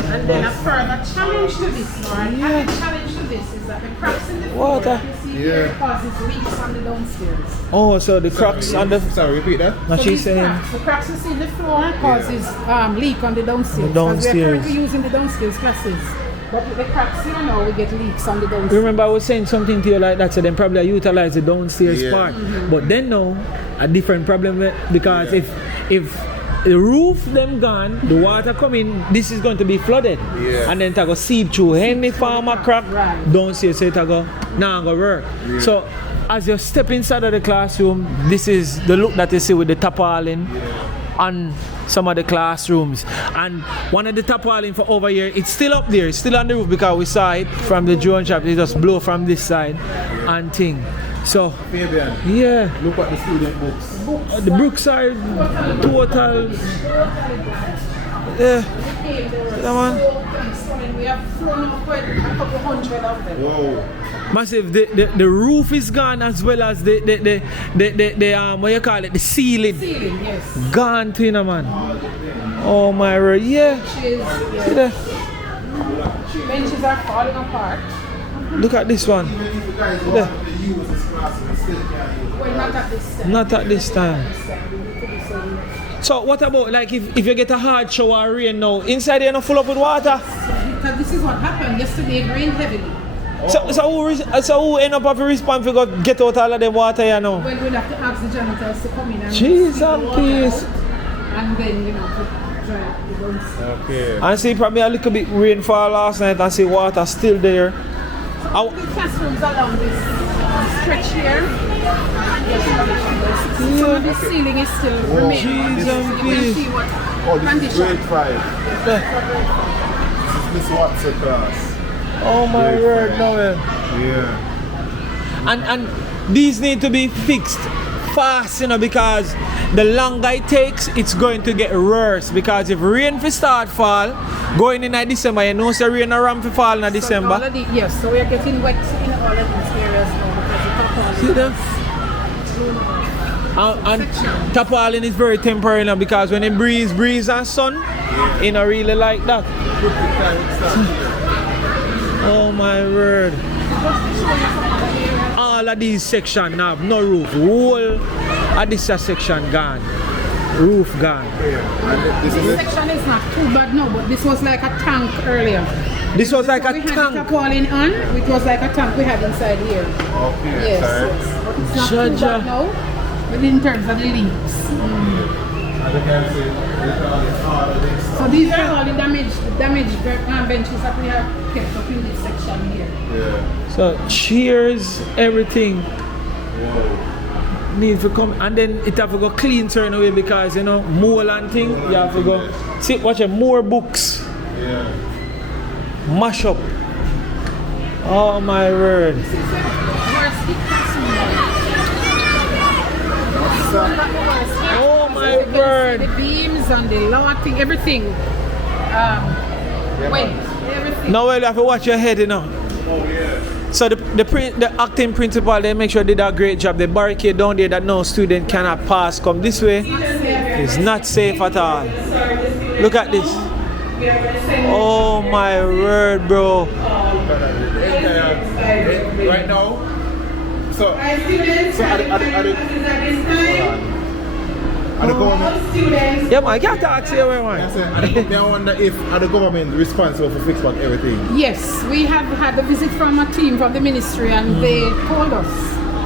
And then a further challenge to this, or an added challenge to this, is that the cracks in the floor Water. you see here causes leaks on the downstairs. Oh, so the cracks on the. Sorry, repeat that. Now So she's these saying. cracks, the cracks you see in the floor causes leak on the downstairs. The downstairs. Because we're currently using the downstairs classes. But with the cracks, you know, we get leaks on the downstairs. Remember I was saying something to you like that, so then probably I utilize the downstairs part. But then now, a different problem because if the roof them gone, the water come in, this is going to be flooded. Yeah. And then it go seep through any farmer crack downstairs, so it go go work. Yeah. So as you step inside of the classroom, this is the look that you see with the tarpaulin on some of the classrooms. And one of the tarpaulin for over here, it's still up there, it's still on the roof because we saw it from the drone shop. It just blow from this side and thing. So Fabian, yeah, look at the student books. the books are total. Yeah, man. We have thrown up quite a couple hundred of them. Whoa. Massive. The roof is gone as well as the what you call it, the ceiling. Ceiling, yes. Gone to, you know, man. Oh my word, yeah. Benches, See there? benches are falling apart. Look at this one. Even if you guys Yeah. want to use this class, you still can't use it. Well, not at this time. Not at this time. So what about like if you get a hard shower or rain now, inside there not full up with water? Because this is what happened yesterday. It rained heavily. So who end up having to respond for get out all of the water here now? Well, we'll have to ask the janitors to come in and Jeez sweep the and water peace. out, and then, you know, to dry up the roads. Okay. And see probably a little bit rainfall last night and see water still there. The classrooms along this stretch here. Some of the ceiling is still remaining. Jeez You and can peace. see what Oh, this is condition. grade 5. This is Miss Watson class. Oh my Great word, fine. no way. Yeah. And these need to be fixed fast, you know, because the longer it takes, it's going to get worse. Because if rain for start fall, going in December, you know, so rain around for fall in So December. all of the, yes, so we are getting wet in all of these areas now because the tarpaulin See them? And tarpaulin is very temporary now because when it breeze and sun, you know, really like that. Oh my word. All of these sections have no roof. Whole of this section gone. Roof gone. And this is This it. section is not too bad now, but this was like a tank earlier. This was like we a had the tank. tarpaulin on, it was like a tank we had inside here. Okay. Yes, Sorry. yes. But it's not too Jaja. bad now, but in terms of the leaks. And you can see all of this. So these are all the damaged benches that we have kept up in this section here. Yeah. So chairs, everything Whoa. need to come, and then it have to go clean certain way because, you know, mold and thing, you have to go. See, watch it, more books, Yeah. mash up. Oh my word. Where's the classroom? Oh my You can see word. the beams and the lower thing, everything. Wait, everything. Now well, you have to watch your head, you know. Oh yeah. So the acting principal, they make sure they did a great job. The barricade down there that no student cannot pass come this way. It's not safe at all. Look at this. Oh my word, bro. Right now. So at the government. Yeah, man, I can't talk to you, man. I wonder if the government responsible for fix what everything. Yes, we have had a visit from a team from the ministry, and they told us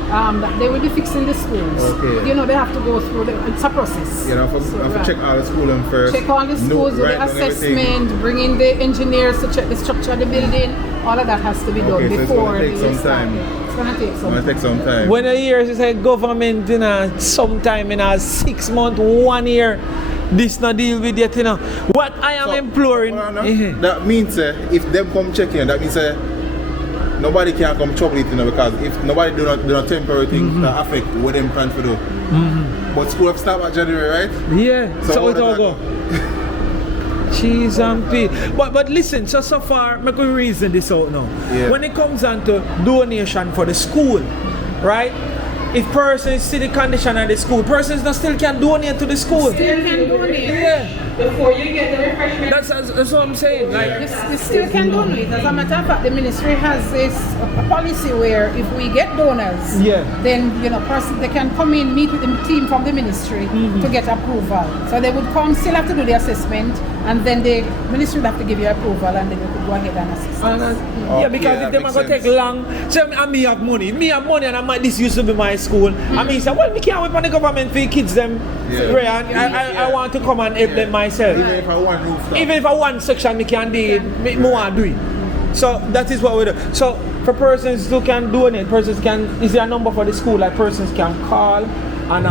that they will be fixing the schools. Okay. You know, they have to go through it's a process. You know, I have to check all the school and first. Check all the schools, do the assessment, bring in the engineers to check the structure of the building. All of that has to be done Okay, so it's before gonna take they some start. time. It's gonna take some It's gonna take some time. When a year is a government, you know, sometime in a 6 month, 1 year, this not deal with yet, you know. What I am So, imploring. hold on, no? That means if them come check in, that means nobody can come trouble it, you know, because if nobody do not temporary thing that affect what them plan to do. But school have start at January, right? Yeah, so what it all does go. Cheese and pea. But listen, so far, make we reason this out now. Yeah. When it comes on to donation for the school, right? If persons see the condition of the school, persons not still can donate to the school. Still can donate. Yeah. Before you get the refreshment. That's what I'm saying. Like, You still can donate. As a matter of fact, the ministry has this a policy where if we get donors, Yeah. then you know, they can come in, meet with the team from the ministry to get approval. So they would come, still have to do the assessment and then the ministry would have to give you approval, and then you could go ahead and assist. Yeah, because if them are going to take long, so me have money, and I might, this used to be my school. I mean, so well, we can't wait for the government for the kids them. I want to come and help them myself. Even if I want roof stuff. Even if I want section, me can do it. Me want to do it. So that is what we do. So for persons who can donate, persons can, is there a number for the school that persons can call and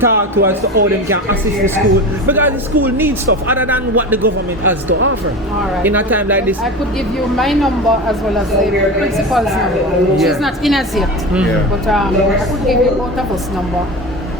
talk to us to how them can assist the school, because the school needs stuff other than what the government has to offer. Alright. In a time like this. I could give you my number as well as the principal's number. She's not in as yet, but I could give you both of us number.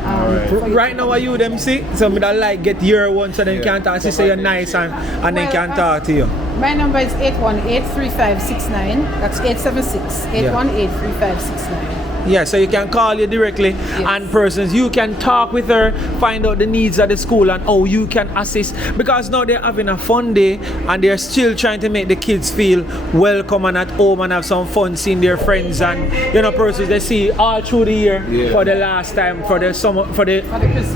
Right now, are you them see? So me that like get your one so then can talk. She say you're nice and they can talk to you. My number is 818-3569. That's 876-818-3569. Yeah, so you can call you directly and persons, you can talk with her, find out the needs of the school and how you can assist, because now they're having a fun day and they're still trying to make the kids feel welcome and at home and have some fun seeing their friends and persons they see all through the year for the last time for the summer, for the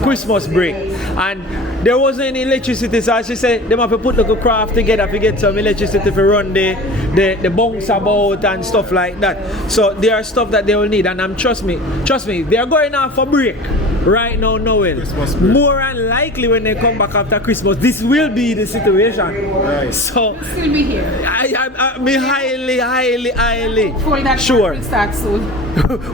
Christmas break. And there wasn't any electricity, so she said they have to put the craft together to get some electricity to run the bunks about and stuff like that. So there are stuff that they will need, and trust me, they are going out for break right now, Noel. More unlikely when they come back after Christmas, this will be the situation. Right. So we'll still be here. I'm highly sure. We'll start soon.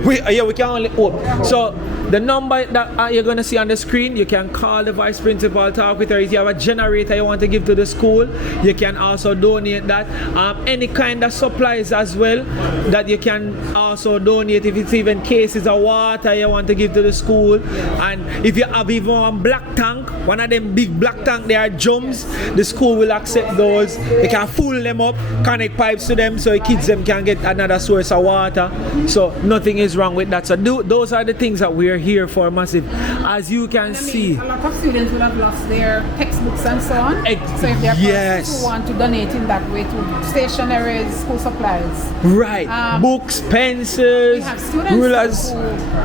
we can only hope. So the number that you're going to see on the screen, you can call the vice principal, talk with her. If you have a generator you want to give to the school, you can also donate that. Any kind of supplies as well that you can also donate. If it's even cases of water you want to give to the school, and if you have even one black tank, one of them big black tank, they are drums, the school will accept those. They can fill them up, connect pipes to them so the kids them can get another source of water. So nothing is wrong with that. So those are the things that we're here for, massive. As you can see, a lot of students will have lost their textbooks and so on. So if there are persons who want to donate in that way to stationery, school supplies. Right. Books, pencils, we have students rulers,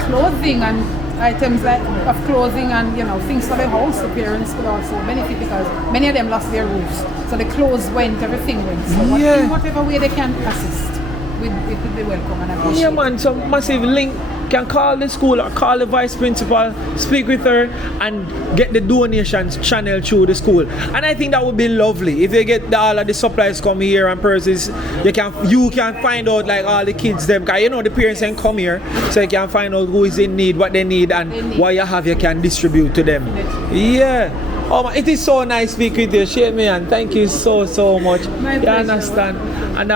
clothing and items of clothing and things for the house. The parents could also benefit because many of them lost their roofs. So the clothes went, everything went. So in whatever way they can assist, it could be welcome and appreciated. Yeah man, so massive link. Can call the school or call the vice principal, speak with her and get the donations channel through the school. And I think that would be lovely if you get all of the supplies come here and persons, you can find out like all the kids them, because the parents can come here, so you can find out who is in need, what they need, and what you have you can distribute to them. Yeah. Oh man, it is so nice speaking with you. Shane me and thank you so much. My pleasure. You understand? And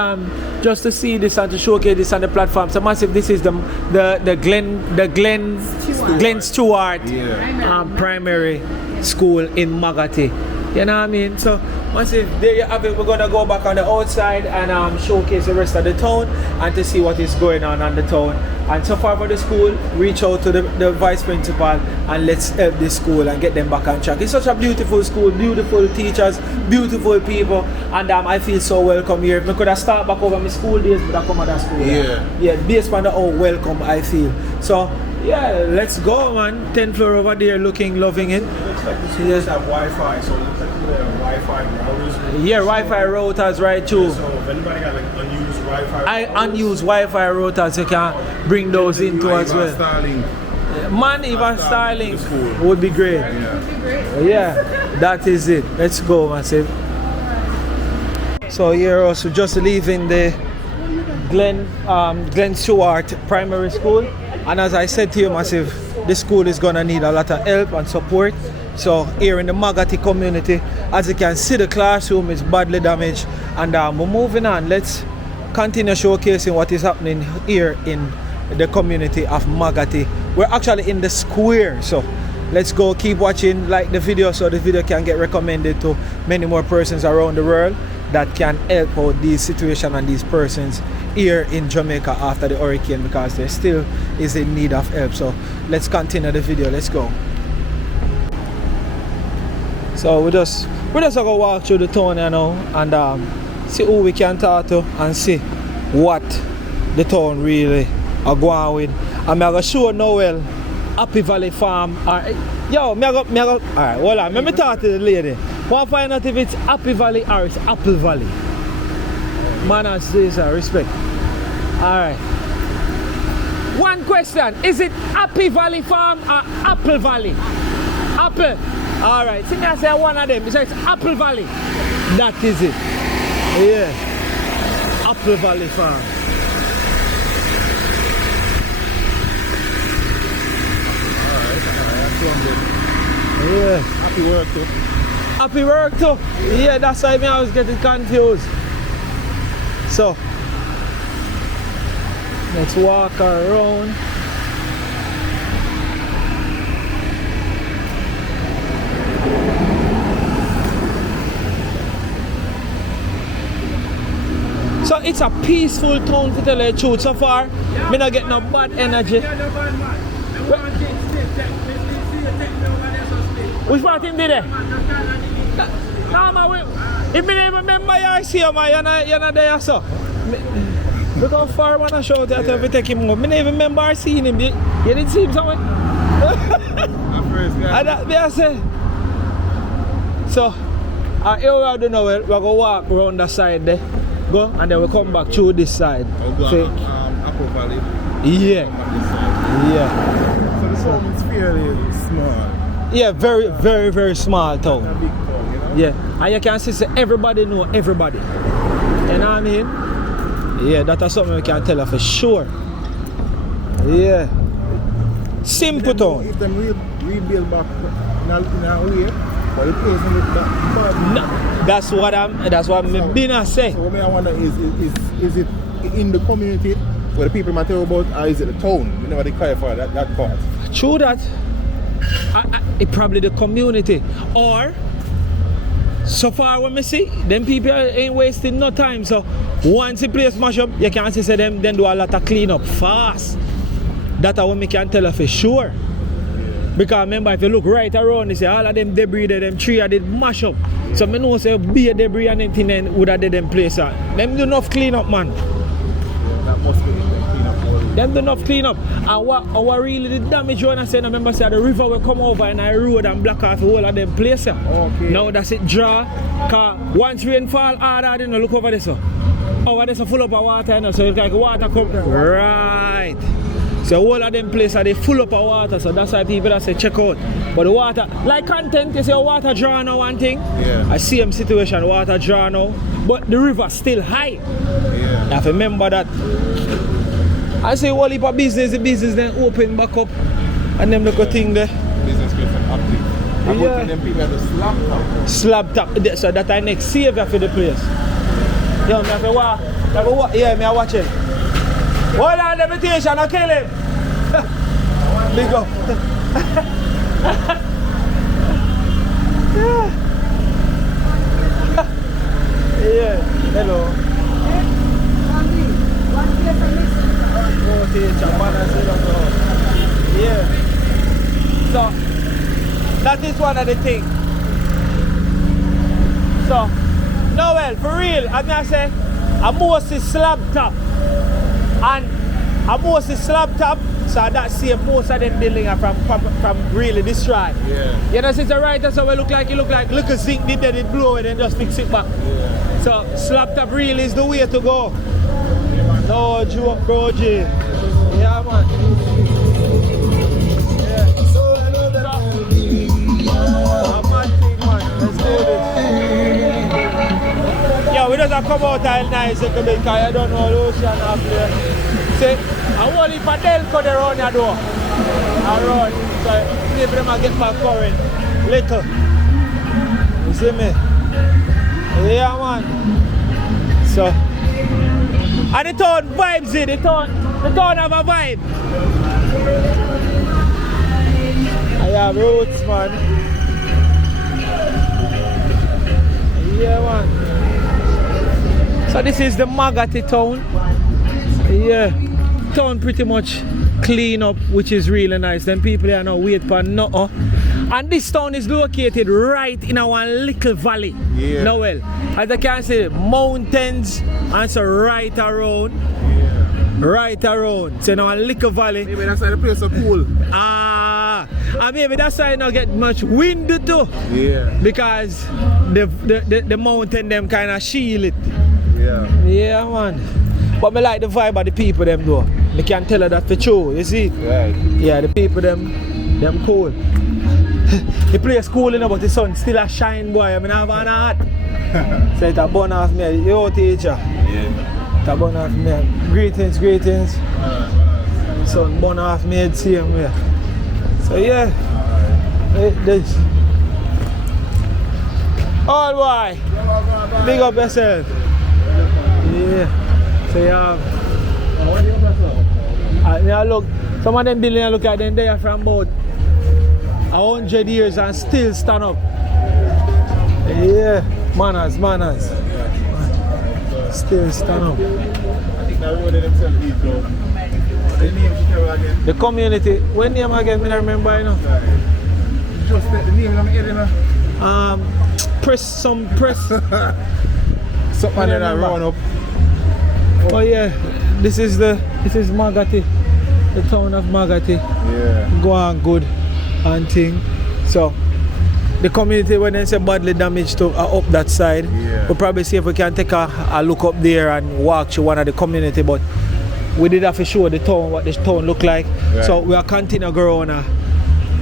just to see this and to showcase this on the platform. So massive, this is the Glen Stuart primary school in Maggotty. You know what I mean? So massive, there you have it. We're gonna go back on the outside and showcase the rest of the town and to see what is going on the town. And so far for the school, reach out to the vice principal and let's help the school and get them back on track. It's such a beautiful school, beautiful teachers, beautiful people, and I feel so welcome here. If I could have started back over my school days, but I come at that school. Yeah, based on how welcome I feel. So yeah, let's go man. 10th floor over there, loving it. Yes, have Wi-Fi, so look at the Wi-Fi routers. Yeah, Wi-Fi routers right too. So if anybody got like unused Wi-Fi, unused Wi-Fi routers, you can bring those into as well. Man, even Starlink would be great. Yeah, that is it. Let's go, massive. So here also just leaving the Glen Stuart primary school, and as I said to you, massive, the school is gonna need a lot of help and support. So here in the Maggotty community, as you can see, the classroom is badly damaged, and we're moving on. Let's continue showcasing what is happening here in the community of Maggotty. We're actually in the square, so let's go keep watching, like the video so the video can get recommended to many more persons around the world that can help out these situations and these persons here in Jamaica after the hurricane, because there still is in need of help. So let's continue the video. Let's go. So we just gonna walk through the town and see who we can talk to and see what the town really are going with. And I'm gonna show Noel Happy Valley Farm. Yo, alright, hold on, let me talk to the lady. Want to find out if it's Happy Valley or it's Apple Valley. Manners, this respect. Alright. One question. Is it Happy Valley Farm or Apple Valley? Apple. Alright. See me I say one of them. It's Apple Valley. That is it. Yeah. Apple Valley Farm. Yeah. Happy work too. Happy work too. Yeah, that's why I was getting confused. So let's walk around. So it's a peaceful town to tell you the truth. So far, me not get no bad energy. Which part him did it? No, man, if me never remember you see him, you're not there, so. Look how far when I showed that if we take him home. Me never remember seeing him. You didn't see him somewhere? I say. So, here we are doing now, we're going to walk around the side there. Go, and then we'll come back through this side. I'll go so, Apple Valley. Yeah. Yeah. So the town is fairly small. Yeah, very, very, very small town. A big town, you know? Yeah, and you can see so everybody know everybody. You know what I mean? Yeah, that's something we can tell you for sure. Yeah. Simple town. If them rebuild back in a way, but the place in it No, that's what I'm been say. So what I wonder is it in the community where the people might tell about, or is it the town? You never clarify that part. True that. It probably the community, or so far when me see them people ain't wasting no time. So once the place mash up, you can see them then do a lot of clean up fast. That's what me can tell you for sure. Because remember, if you look right around, you see all of them debris there, them tree did mash up. So me know say be debris and anything then would have did them place. Them do enough clean up, man. That must be the clean up. Them do enough clean up. And what really the damage when I say, I remember say the river will come over and I road and block off the whole of them place. Okay. Now that's it dry. Cause once rain fall harder, then look over this. Over this full up of water, you know, so it's like water come. Right. So all of them places they full up of water, so that's why people that say check out. But the water, like content, you say water draw now one thing. Yeah. I see them situation, water draw now, but the river still high. Yeah. You have to remember that. I say all heap of business, the business then open back up and them look a thing there. Business place active. I'm Yeah. them people at the slab top. Slab top, so that I next savior for the place. Yeah, me have to walk. Yeah, me I watch him. Hold on the invitation, I'll kill him. Big up. Yeah, hello. Yeah. So, that is one of the things. So, Noel, for real, I'm gonna say, I'm mostly slab top. And I'm mostly slab top, so that's see most of them buildings are from really destroyed. Yeah. You know, since the right that's how it look like a zinc did that it blow it and just fix it back. Yeah. So slab top really is the way to go. No joke, bro, G. Yeah, man. Yeah. So, man thing, man. Let's do this. Yeah, we just come out all nice a little bit because I don't know the ocean up there. See, I want if a Delco there around your door. Around. So maybe them get back current. Little. You see me? Yeah, man. So, and the town vibes it, the town have a vibe. I have roots, man. Yeah, man. So this is the Maggotty town. Yeah, town pretty much clean up, which is really nice. Then people here now wait for nothing. And this town is located right in our little valley. Yeah. Noel, as you can see, mountains and so right around. Yeah. Right around. So in our little valley. Maybe that's why the place so cool. And maybe that's why I not get much wind too. Yeah. Because the mountain them kind of shield it. Yeah. Yeah, man. But I like the vibe of the people them though. I can tell her that for true, you see? Right. Yeah, the people them cool. The place cool, you know, but the sun still a shine, boy. I mean, I have an heart. So it's a burn off me. Yo, teacher. Yeah. It's a burn off me. Greetings, greetings. Sun burn off me, same way. So yeah, this. All boy, big up yourself. Yeah. So yeah. Now look, some of them buildings look at them there from about 100 years and still stand up. Yeah, manners. Still stand up. I think that road themselves eat though. The name she tell again. The community, when name again, I don't remember, you know. Just the name in my head, you know. Press. Something that I run up. Oh yeah, this is Maggotty, the town of Maggotty. Yeah. Go on good and thing. So the community when they say badly damaged to up that side, yeah. we'll probably see if we can take a look up there and walk through one of the community, but we did have to show the town what the town look like. Right. So we are continue to go on a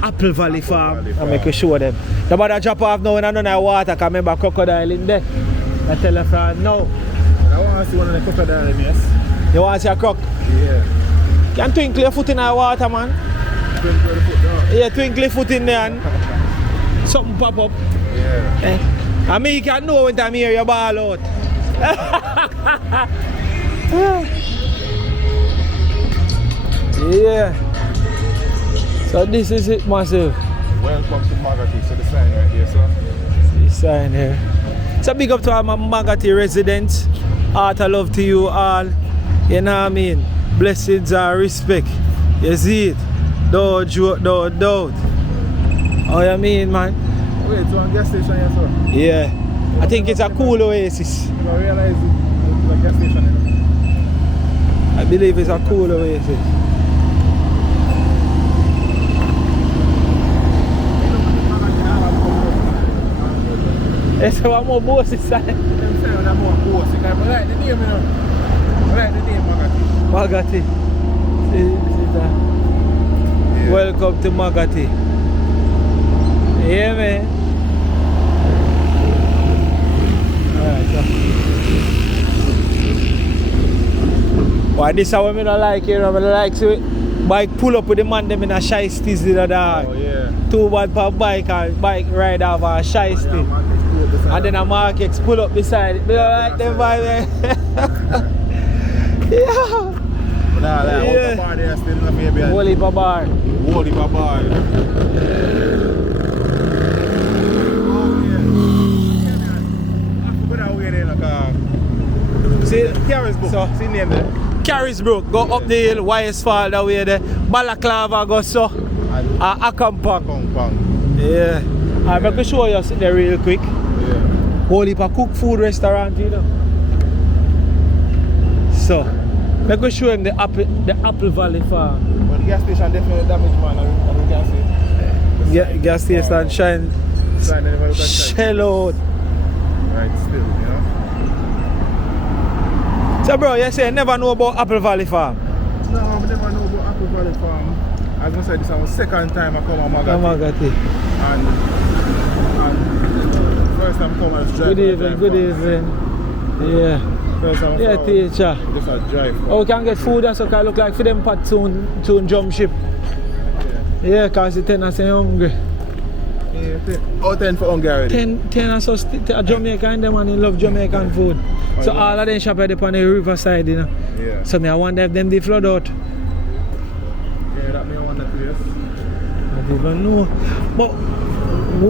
Apple Valley farm and make we show them. The bother drop off now when I don't know water, because I remember crocodile in there. I tell her friend no. I want to see one of the crocodiles, yes. You want to see a croc? Yeah. Can twinkle your foot in the water, man. Twinkle the foot down. Yeah, twinkle your foot in there and something pop up. Yeah. I mean, you can know when time hear your ball out. Yeah. So this is it, massive. Welcome to Maggotty. So the sign right here, sir. The sign here. So big up to all my Maggotty residents. Heart of love to you all. You know what I mean? Blessings and respect. You see it? No joke, no doubt. Oh, you mean, man? Wait, so on gas station here, sir? Yeah. I think it's a cool oasis. You don't realize it's a gas station here? I believe it's a cool oasis. It's one more boss inside. Them say that more boss. I like the name, you know. I like the name Maggotty. Maggotty. See that? Yeah. Welcome to Maggotty. Yeah, man. Alright, so. Why this is what I don't like, you know? I don't like to bike pull up with the man them in a shiesties in the dog. Oh, yeah. 2 bad per bike and bike ride off a shiesty. And then a market pull up beside it. But I like them vibe. Yeah. Nah, like, yeah. Bar there still not maybe. Whole heap of bar. Whole heap of bar. See, Carisbrook. So, See the name there? Carisbrook, go up the hill, Wyesfall that way there. Balaclava go so. Akampang. Yeah. I'm going to show you there real quick. Yeah. Whole heap of cook food restaurant, you know. So, I'm going to show him the Apple Valley farm. But the gas station definitely damaged, man. I can see. Gas station shine. Shell out. Right, still, you know. So, bro, you say you never know about Apple Valley farm? No, I never know about Apple Valley farm. As I said, this is my second time I come to Maggotty. And first time I come as drive. Good evening. Yeah. First time I Yeah, teacher. just a drive. Oh, we can get food that's okay. Look like for them pot soon jump ship. Yeah, because the 10 are saying hungry. Yeah, 10 for hungry already. 10 are so a Jamaican them and they love Jamaican food. So all of them shop at on the riverside, you know. Yeah. So I wonder if them they flood out. Yeah, that may I wonder too, yes. I don't even know. But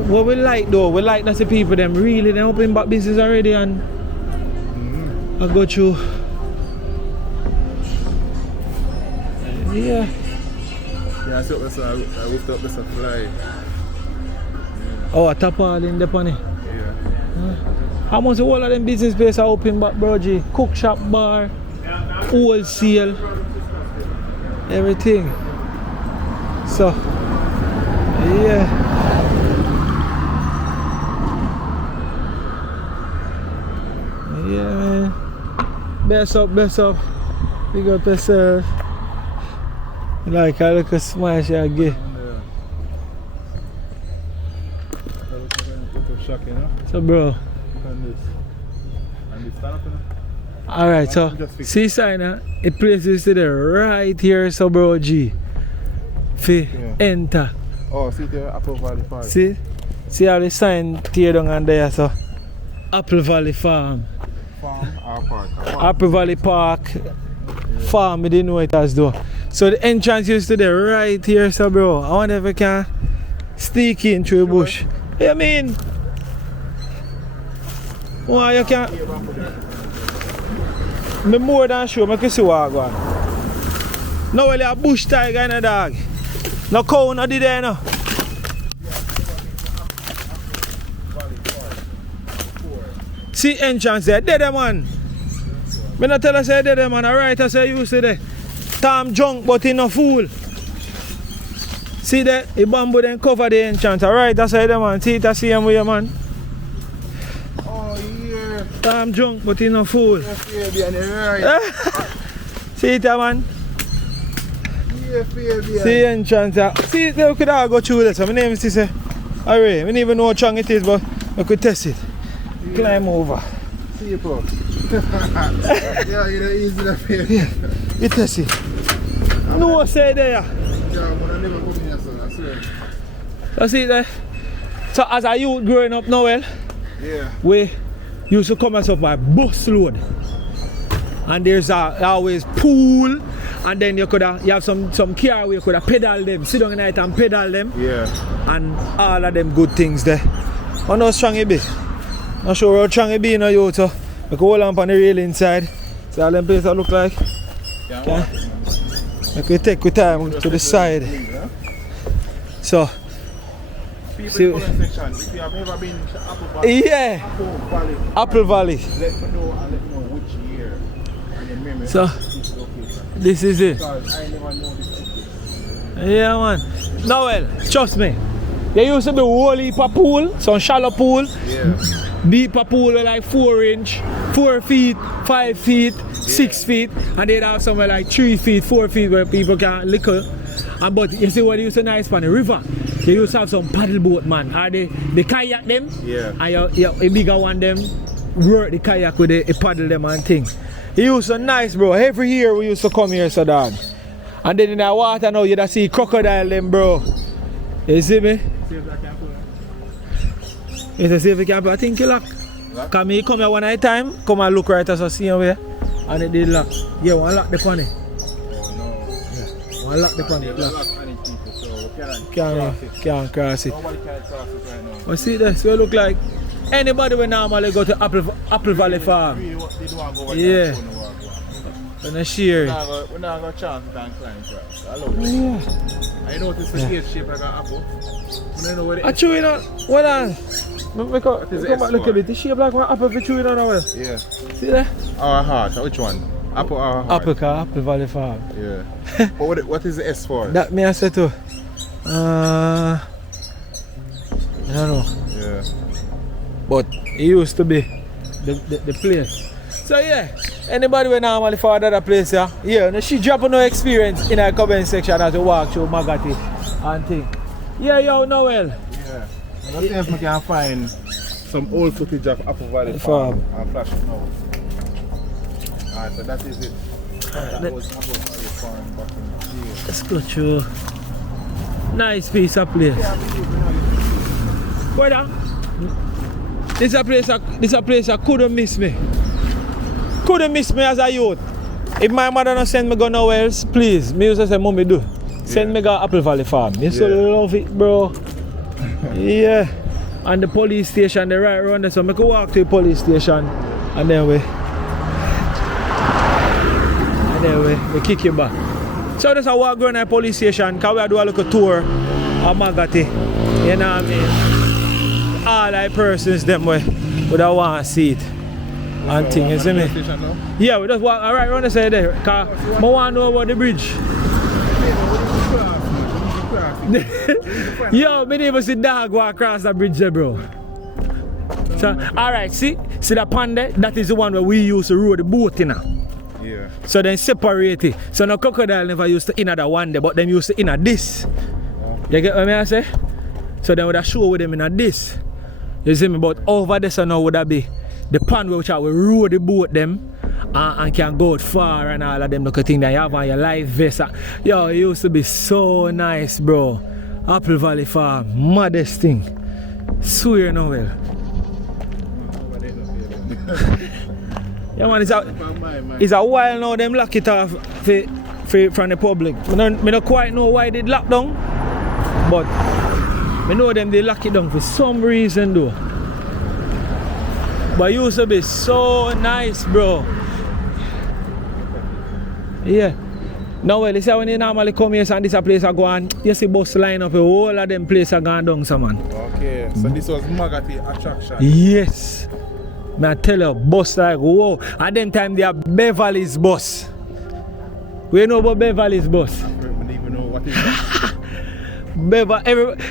what we like though, we like that the people them really they open back business already and I go through. Yeah. Yeah, I see up this I roofed up this fly. Oh, a tapal in the pony. Yeah. How much all of them business places are open back, bro G? Cook shop, bar, wholesale, everything. So, Yeah. Yeah, man. Best up. Big up yourself. Like I look a smash I get. So bro. Alright, so see sign it places to the right here, so bro G. Enter. Oh, see there, Apple Valley Farm. See how the sign tear down on there, so Apple Valley Farm. Farm or park? Apple Valley Park Farm, I didn't know it as though. So the entrance used to the right here, so bro. I wonder if I can sneak in through the bush. I mean, why you can't? Me more than sure, I can see what I go on. No, well, a bush tiger and a dog. No cow, no did there, no. See entrance there, dead man. Me not tell us say dead man, alright, I say you say there. Tom junk, but he no fool. See there, the bamboo then cover the entrance, alright, I say man. See it, I see him with you, man. Oh, yeah. Tom junk, but he no fool. Yeah, See it, man. yeah. See entrance, see it, we could all go through this. My name is say, alright, we don't even know how strong it is, but we could test it. Yeah. Climb over. See you, bro. Yeah, you know, easy enough here. Yeah, you test it. No, say there. Yeah, but I never come in here, son, I swear. So see there. So as a youth growing up now, well, Yeah. we used to come us up by bus load. And there's always pool, and then you have some car where you could pedal them, sit down at night and pedal them. Yeah. And all of them good things there. I know how strong it be. Not sure how strong it be in a youth, so we can hold on the rail inside. See how them places look like. Okay. We can take your time to the side. So, People see, in the comment section, if you have ever been to Apple Valley, yeah, Apple Valley, Apple Valley. let me know and let me know which year and the memory So, of this location. this is it. Because I never know this exists. Yeah, man. Now, well, trust me. There used to be a whole heap of pool, some shallow pool. Yeah. Deeper pool were like 4 inch, 4 feet, 5 feet, 6 feet, and they'd have somewhere like 3 feet, 4 feet where people can liquor. And but you see what they used to nice on the river? They used to have some paddle boat, man. Or they kayak them, Yeah. and you a bigger one them work the kayak with the paddle them and thing. It used to nice, bro. Every year we used to come here, so dog. And then in the water now you'd see crocodile them, bro. You see me? It's a safe camp, I think you lock. Come here, come here one at a time, come and look right as I see where. And it did lock. Yeah, one lock the pony. Oh no. Yeah. One lock the pony. There's a Lock. lot of panic people, so we Can't cross it. Nobody can cross it right now. But see that, so it look like anybody will normally go to Apple Valley Farm. They don't want to go over Yeah. there and show no And I share it. We're not going to chance to climb across. I love it. Yeah. I noticed the gate shape like an apple. I don't know what it is. I chew it out. Hold on. Come back look a bit. The shape like one apple if you chew it out now. Yeah. See that? Our heart. Which one? Apple or heart? Apple Valley Farm. Yeah. But what is the S for? That me I said too. I don't know. Yeah. But it used to be the place. So yeah, anybody when normally for that place, yeah, she drop no experience in our comment section as we walk through Maggotty and thing. Yeah, yo, Noel. Yeah. I don't think if we can find some old footage of Apple Valley Farm and flash it now. Alright, so that is it. That was Apple Valley Farm back in the day. Let's go through. Nice piece of place. Brother, this is a place I couldn't miss me. Couldn't miss me as a youth. If my mother don't send me go nowhere else, please, me used to say, Mommy do. Send me go Apple Valley Farm. You so love it, bro. Yeah. And the police station, the right around there, so I could walk to the police station and then we kick you back. So that's how I walk around the police station, because we do a little tour of Maggotty. You know what I mean? All the persons them way would want to see it. And thing, you see me? Yeah, we just walk right around the side there. Because I want to know about the bridge. traffic. Yo, me never see dog walk across the bridge there, bro. So, alright, see that pond there? That is the one where we used to row the boat in. Yeah. So then separate it. So now crocodile never used to inner that one there, but them used to inner this. You get what I say? So then would I show with them in this. You see me? But over there so now would that be the pond where we row the boat them and can go out far and all of them look at thing that you have on your life vest. Yo, it used to be so nice, bro. Apple Valley Farm, maddest thing. Swear no well. Yeah man, it's a while now them lock it off from the public. I don't quite know why they lock down, but I know them they lock it down for some reason though. But it used to be so nice, bro. Yeah. Now well, you see when you normally come here and this a place I go on, you see bus line up, a whole of them places are gone down, so man. Okay, so this was Maggotty attraction. Yes. I tell you, bus like whoa. At them time they have Beverly's bus. We know about Beverly's bus. I don't even know what is that.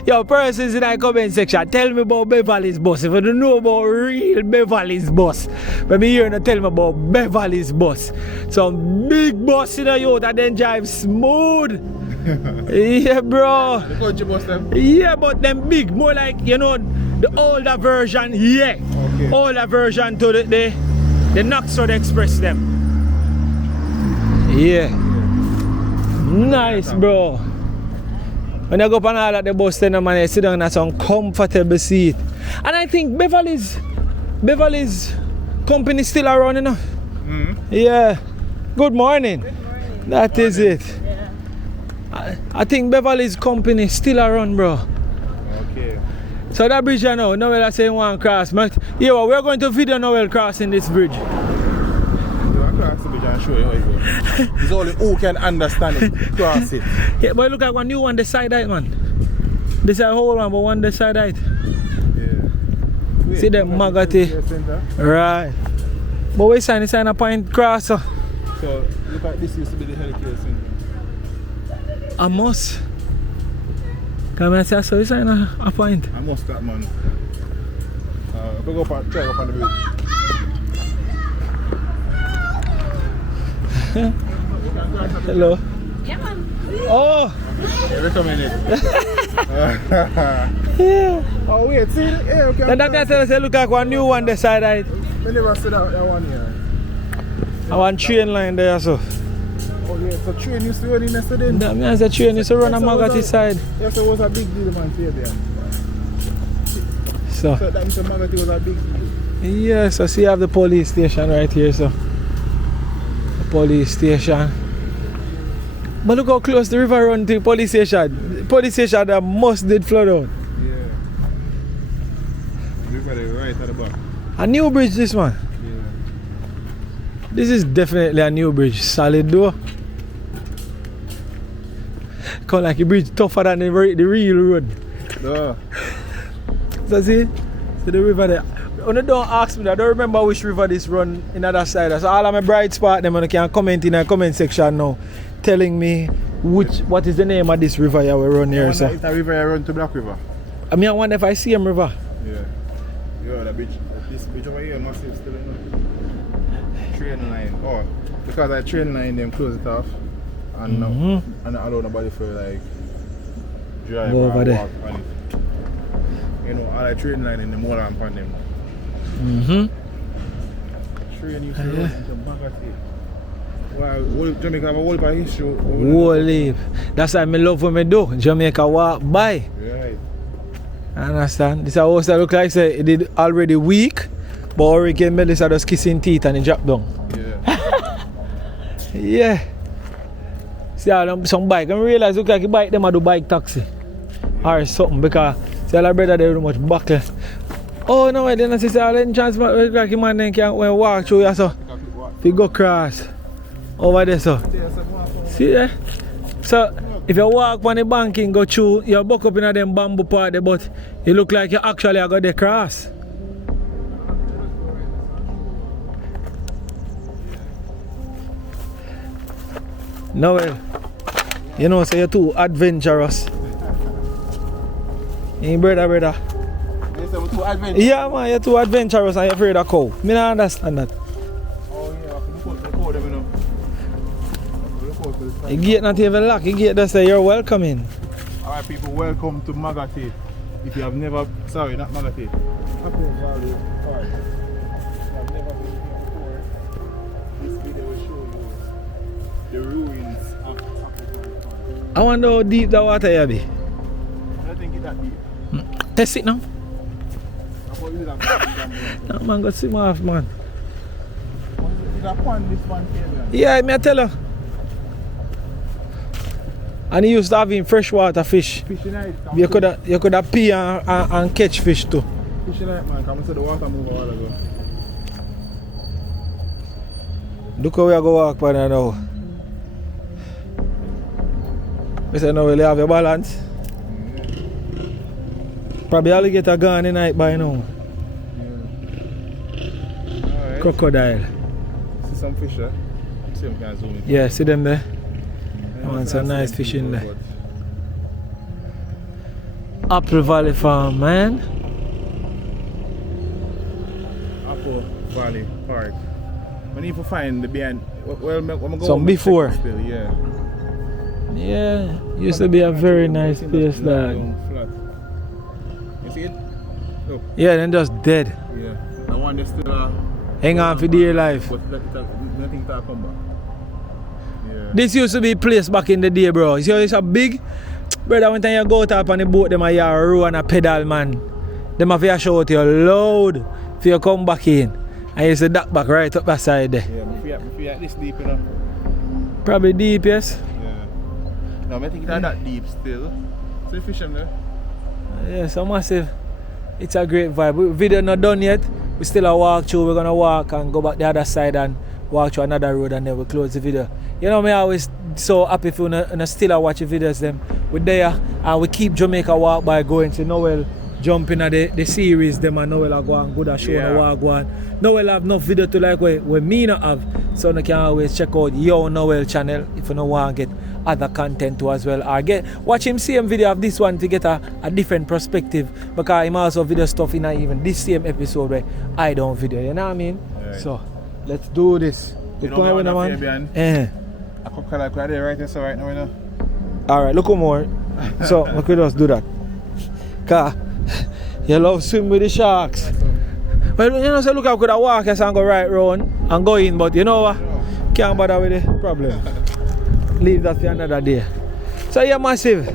Yo, persons in the comment section, tell me about Beverly's bus. If you don't know about real Beverly's bus, maybe you're not tell me about Beverly's bus. Some big bus in the youth and then drive smooth. Yeah, bro. The country bus them? Yeah, but them big, more like, you know, the older version, yeah. Okay. Older version to the Knoxford Express them. Yeah. Nice, bro. When I go up and all at the bus stand, man, I sit down in some comfortable seat. And I think Beverly's company still around, you know? Yeah. Good morning. Good morning. That is it. Yeah. I think Beverly's company still around, bro. Okay. So that bridge, you know, Noel is saying one cross. But yeah, well, we're going to video Noel crossing this bridge. Cross the bridge and show you how it goes. It's only who can understand it, cross it. Yeah, but look at one new one, the side height, man. This is a whole one, but one the side height. Yeah. See them Maggotty. Right. But we sign a point cross. So look at this used to be the healthcare center. I must. Come and say, so you sign a point. I must that man. I could go up and try up on the bridge. Hello. Yeah, man. Oh! Yeah, recommend it. Yeah. Oh wait, see? Yeah, okay. And that's why I say look like one new one the side height. I never said that one here. I want train line there so. Oh yeah, so train used to run in yesterday? That means the train used to run on Maggotty side. Yes, it was a big deal, man, to there. So So that means Maggotty was a big deal. yeah, so see you have the police station right here, so the police station. But look how close the river run to the police station. The police station that must did flood out. Yeah. River right at the back. A new bridge this one. Yeah. This is definitely a new bridge. Solid door. Come like a bridge tougher than the real road. No. So see the river there. When you don't ask me, I don't remember which river this run in other side. So all of my bright spot them can comment in the comment section now, telling me what is the name of this river you will run here. So It's a river I run to Black River. I wonder if I see him river. Yeah. Yeah, the bridge. This bridge over here massive still, you know. Train line. Oh, because I train line them close it off. And now and I allow nobody for like drive Go or over walk there. on it. You know, all the train line in the mall and pan them. Train used to run into Maggotty. Wow, Jamaica have a whole by history. Whole leave. That's why I love when I do. Jamaica walk by. Right. Understand? This house that look like say it did already weak, but Hurricane Melissa just kissing teeth and it dropped down. Yeah. Yeah. See how some bike, I realize look like a bike them a do bike taxi. Or something because see all our brother they do much buckle. Oh no, I didn't see all the transport look like a man then can walk through here so. If you go cross over there so. See there? So if you walk on the banking go through, you buck up in them bamboo part there, but it look like you actually got the cross. No well. You know, so you're too adventurous. Hey, brother. You say we're too adventurous. Yeah, man, you're too adventurous and you're afraid of cow. Me don't understand that. Oh yeah, look out them, you know. Look out for the The gate not even locked. The gate just say you're welcome in. Alright people, welcome to Maggotty. If you have never, sorry, not Maggotty. Apple Valley Park. If you have never been here before, this video will show you the ruins of Apple Valley Park. I wonder how deep the water here be. I don't think it's that deep. Test it now. I thought you have No, man, go swim off, man. Is that pond, this pond here? Yeah, me I tell you. And he used to have freshwater fish. Fishing night. You could have pee and catch fish too. Fishing night, man. Come and see the water move a while ago. Look how we are going to walk by now. I say now we'll have your balance. Probably alligator gone in night by now. Alright. Crocodile. See some fish, eh? See them can zoom in. Yeah, see them there? Yeah, Oh, it's a that's nice them fish in people, there. Apple Valley Farm, man. but Apple Valley Park. We need to find the behind. Well, I'm going to go Some home and before. check still, yeah. Yeah, used to be a very nice place, dog. Flat. You see it? Look. Yeah, then just dead. Yeah. The one that's still Hang on for dear life. but nothing to come back. Yeah. This used to be place back in the day, bro. You see how it's a big? Brother, when time you go out up on the boat, them a row and a pedal, man. Them have to shout you loud for you come back in. And you see that back right up that side there. Yeah, if you at this deep, you know. Probably deep, yes? Yeah. No, I think it's not that deep still. See the fish in there? Yeah, so massive. It's a great vibe. Video not done yet. We still a walk through. We're gonna walk and go back the other side and walk through another road and then we close the video. You know me always so happy if you still watch the videos them. We're there and we keep Jamaica walk by going to Noel jump in at the series them and Noel are going good at showing the walk one. Noel have enough video to like where me not have. So you can always check out your Noel channel if you don't want to get other content too as well. Or watch him same video of this one to get a different perspective because him also video stuff in even this same episode where I don't video, you know what I mean? Right. So let's do this. You know me want to man. I could call like right there, right there, so right now, you know. Alright, look more. So we could just do that. Cause you love swim with the sharks. Well, you know, so look, I could have walked and go right round and go in, but you know what? Can't bother with the problem. Leave that for another day. So yeah, massive.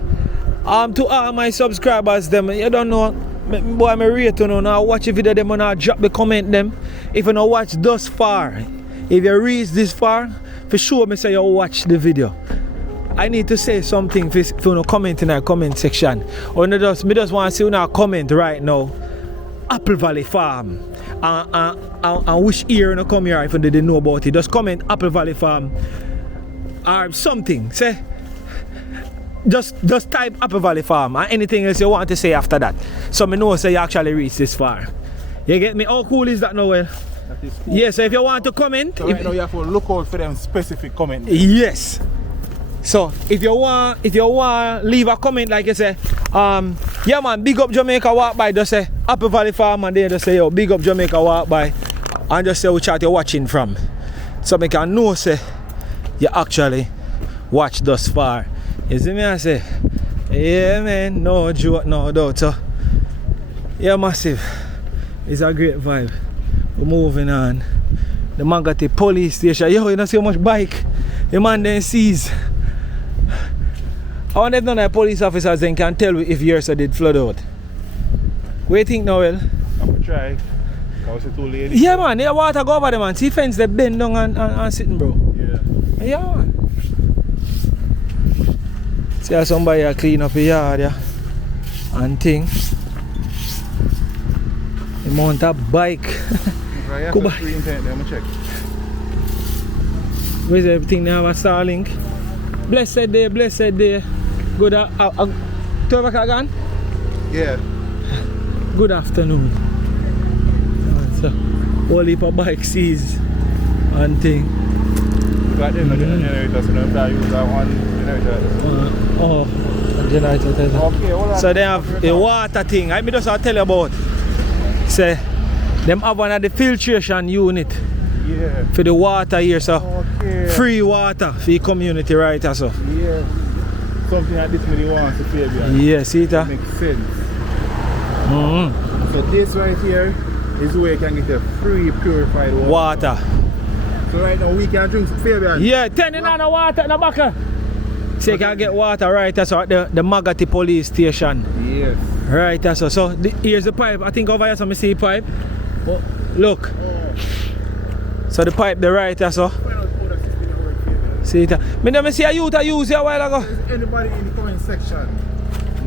To all my subscribers, them, you don't know, boy, I'm rate you know, now watch the video, them and I drop the comment them. If you don't watch thus far, if you reach this far, for sure me say you watch the video. I need to say something for you comment in the comment section. Or me just want to see you comment right now. Apple Valley Farm. And which year you come here if you didn't know about it. Just comment Apple Valley Farm. Or something. Say just type Apple Valley Farm and anything else you want to say after that. So me know say you actually reach this far. You get me? How cool is that, Noel? That is cool. Yeah, so if you want to comment, So right now you have to look out for them specific comments. yes. So if you want leave a comment like you say, yeah man, big up Jamaica walk by, just say Apple Valley Farm and then just say yo, big up Jamaica walk by and just say which chat you're watching from. So I can know say you actually watch thus far. You see me I say? Yeah man, no joke, no doubt. So yeah, massive. It's a great vibe. We're moving on. The Maggotty police station. Yo, you don't see how much bike the man then sees. I wonder if none of the police officers then can tell if yours did flood out. What do you think, Noel? I'm going to try. I was too late. Yeah man, the water go over there man. See fence they bend down and sitting, bro. Yeah. Yeah man. See how somebody clean up the yard, yeah. And thing. The mount a bike. Right, Go after back. 3 internet there, I'm going to check. Where's everything? They have a Starlink. Blessed day, blessed day. Good 12 o'clock again? Yeah. Good afternoon. So, whole heap of bike sees and thing. Got them, the generator, so don't use that one generator. Oh, Generator. Okay, hold on. So they have a water thing. I just tell you about. Say, them have one of the filtration unit Yeah. for the water here, so Okay. free water for the community, right? So. Yeah. Something like this really wants to pay me. Yeah, see it? Makes sense. So this right here is where you can get a free purified water. So right now we can drink Fabian. Yeah, 10 in the water in the back. So you can get water right so at the Maggotty police station. Yes. Right so here's the pipe. I think over here some see pipe. Oh, look. So the pipe the right so. See it. Me never see a youth I use it a while ago. Anybody in the comment section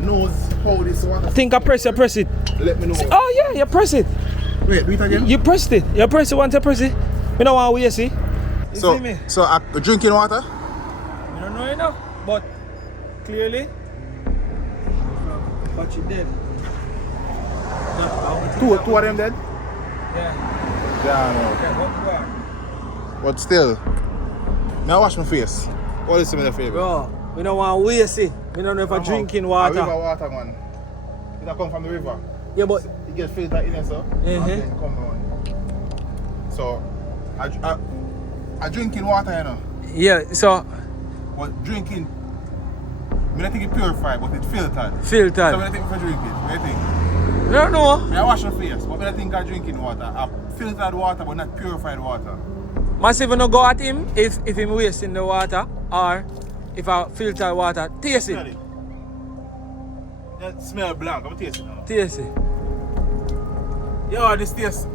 knows how this water. I think I press it. Let me know. Oh yeah, you press it. Wait, do it again. You pressed it. You press it once you press it. Me don't want to see. You see me? So drinking water? I don't know enough, but clearly. But you dead. Two of them dead? Yeah. Yeah, no. But still, now wash my face. What is my favorite? Bro, we don't want to waste it. We don't know if I'm drinking water. River water, man. It come from the river. Yeah, but It gets filtered in there, so. And then come on. So, I drinking water, you know. yeah, so But drinking, I don't think it's purified, but it's filtered. filtered. So, when I think for drinking, what do you think? I don't know. I wash my face, but when I think I'm drinking water, filtered water, but not purified water. Massive no go at him if him wasting the water or if I filter water. Taste Smell it. it. That smell blank. I'm tasting it now. Taste it. Yo, this taste.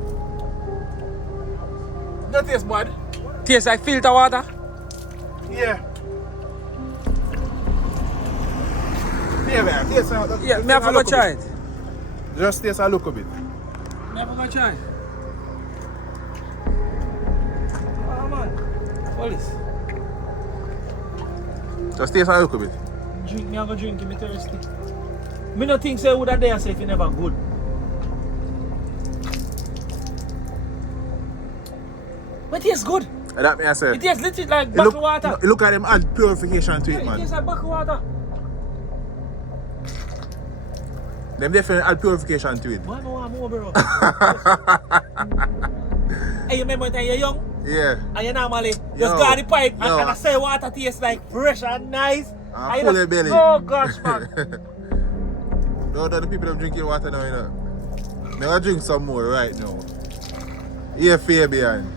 That taste bad. Taste like filter water. Yeah. Yeah, man. Taste Yeah, me have to go try it. Just taste a look a bit. Me have to go try it. Oh man. What is? Just taste a look a bit. Drink me, I go drink it, me thirsty. Me no think say would have there say if it never good. But it tastes good. That me I say. It tastes literally like bottled water. Look at them add purification to it, It man. tastes like bottled water. Them definitely add purification to it. Man, no want more, bro. Hey, you remember when you're young? Yeah. And you normally just Yo, go at the pipe yo. and I say water tastes like fresh and nice. And you full just- of belly. Oh gosh, man. No, the people that drinking water now, you know. I'm gonna drink some more right now. Yeah, Fabian.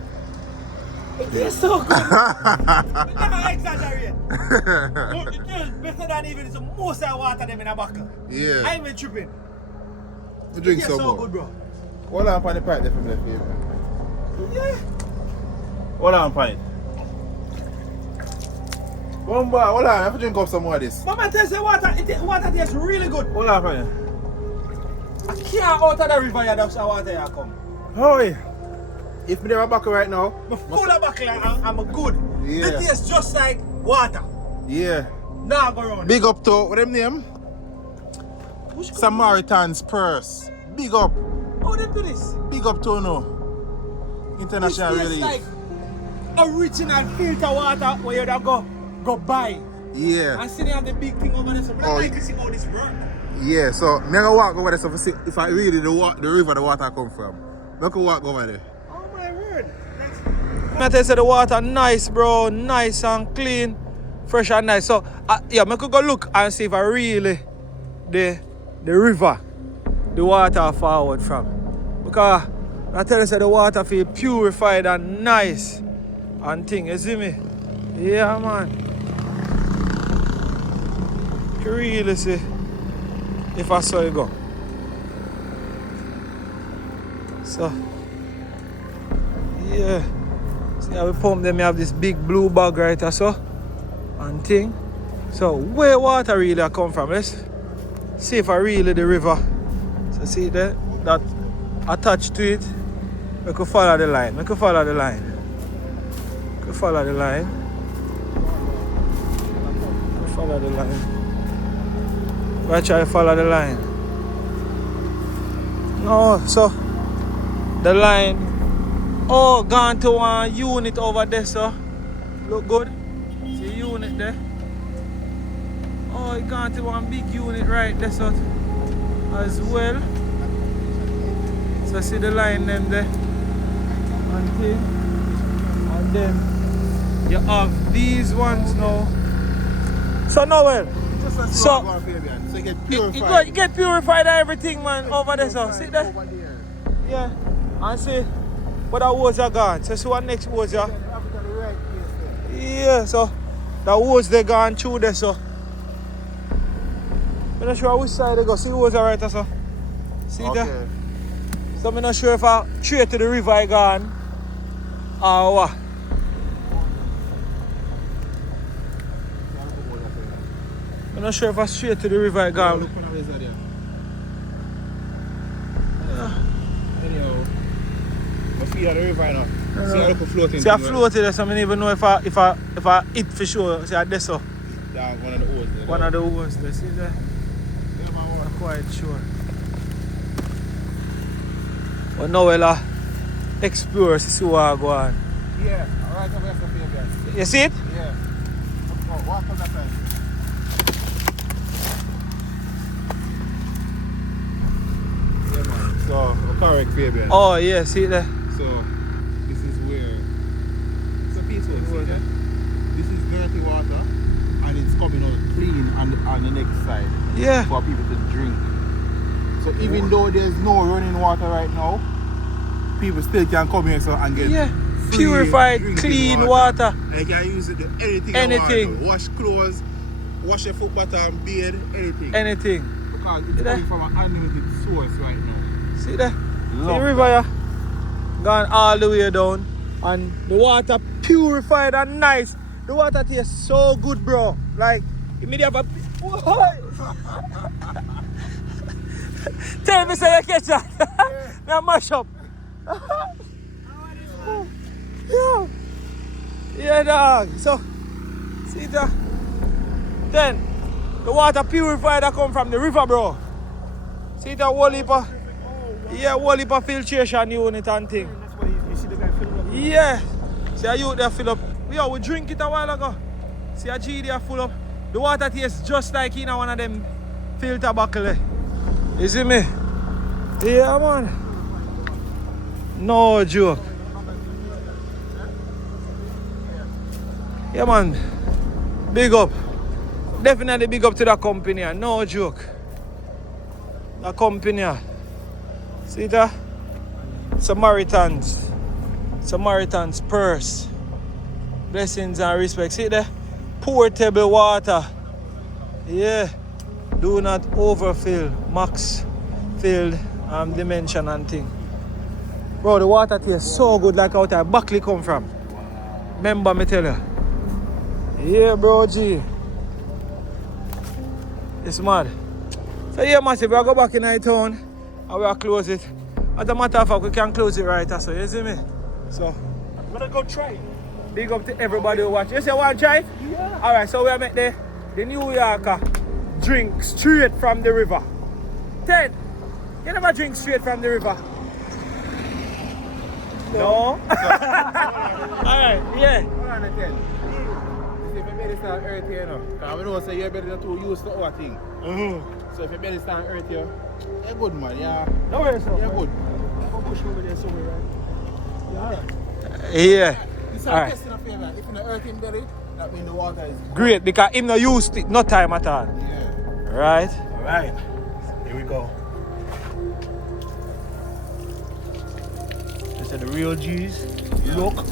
It tastes so good. We never exaggerate. But it tastes better than even the most of water them in a bucket. Yeah. I'm even tripping. We drink It tastes some so more. good, bro. Hold on for the pipe there for me, Fabian. Yeah. Hold on, pint. One bar, hold on, I have to drink up some more of this. Mama tells you water tastes really good. Hold on, pint. I can't out of the river here, that's how water here come. Hurry. If me never back right now. I'm full of buckle and I'm good. Yeah. It tastes just like water. Yeah. Now go around. Big up to, what them name? Samaritan's Purse. Big up. How them do this? Big up to no. International This tastes Relief. like original filter water where you da go buy. Yeah. And see they have the big thing over there. So I Oh, like to see how this work. Yeah, so I'm gonna walk over there so to see if I really the river the water come from. I'm gonna walk over there. Oh my word. I tell you the water nice, bro. Nice and clean. Fresh and nice. So yeah, I could go look and see if I really the river the water forward from. Because I tell you the water feel purified and nice and thing, you see me? Yeah man. You really see if I saw you go. So yeah. See how we pump them, we have this big blue bag right there, so and thing. So where water really come from? Let's see if I really the river. So see there, that attached to it. We could follow the line. We could follow the line. We could follow the line. We could follow the line. We try to follow the line. No, so the line. Oh, gone to one unit over there, so look good. See unit there. Oh, So it gone to one big unit right there so as well. So see the line them there. And then you have these ones now. So Noel. Just a So slow one, Fabian. So you get purified. you get purified and everything, man, over there. So see there? Over there. Yeah. And see what the hose are gone. So see what next hose are. Yeah, so the hose they gone through there, so I'm not sure which side they go. See the hose are right there, so see there? So I'm not sure if I straight to the river I gone or what. I'm not sure if I straight to the river I gone. Anyhow, I see the river right now. See how look floating. See I floated there, so I don't even know if I hit for sure. See I there so. Yeah, one of the oars there. One of the ones there, see there? Yeah, man, I'm quite sure. But now we'll explore to see what I go on. yeah, alright over there, Fabian. You see it? Yeah. Walk on that side. Yeah, man. So, correct, Fabian. Oh yeah, see it there? So, this is where it's a peaceful. See there? This is dirty water, and it's coming out clean on the next side. Yeah. For people to drink. So even though there's no running water right now, people still can come here and get free purified, drinking clean water. They can use it to anything. Anything. You want. Wash clothes, wash your foot bottom, bathe, anything. Anything. Because it's coming from an unlimited source right now. See there? See the Love river here? Gone all the way down. And the water purified and nice. The water tastes so good, bro. Like, immediately tell me say you catch that. Now mash up. Yeah. Yeah, dog. So, see that? Then, the water purified that come from the river, bro. See that whole heap of, whole heap of filtration unit and thing. That's why you see the guy filling up. Yeah. See a youth there fill up. We drink it a while ago. See a G there full up. The water tastes just like in one of them filter buckle there. You see me? Yeah, man. No joke. Yeah, man. Big up. Definitely big up to that company. No joke. That company. See that? Samaritans. Samaritans purse. Blessings and respect. See there? Portable water. Yeah. Do not overfill. Max filled dimension and thing. Bro, the water tastes so good like out there Buckley come from. Remember me tell you. Yeah, bro, G. It's mad. So yeah, massive, we'll go back in our town and we'll close it. As a matter of fact, we can close it right so you see me? So I'm gonna go try it. big up to everybody who watch. You say one try? Yeah. Alright, so we'll make the New Yorker drink straight from the river. 10. You never drink straight from the river? No? Alright, yeah. Hold on a 10. See, if you made it stand earth here, because we know say you're better than use the other thing. So if you made it stand earth here, you're good, man. Yeah. No worries, sir. You're good. I'm gonna push over there somewhere, right? Yeah, alright. Yeah. This is Alright. testing a favor. If in the earth in belly, that means the water is good. Great, because him no used it, no time at all. Yeah. Right? Alright. Here we go. This is the real G's. Look.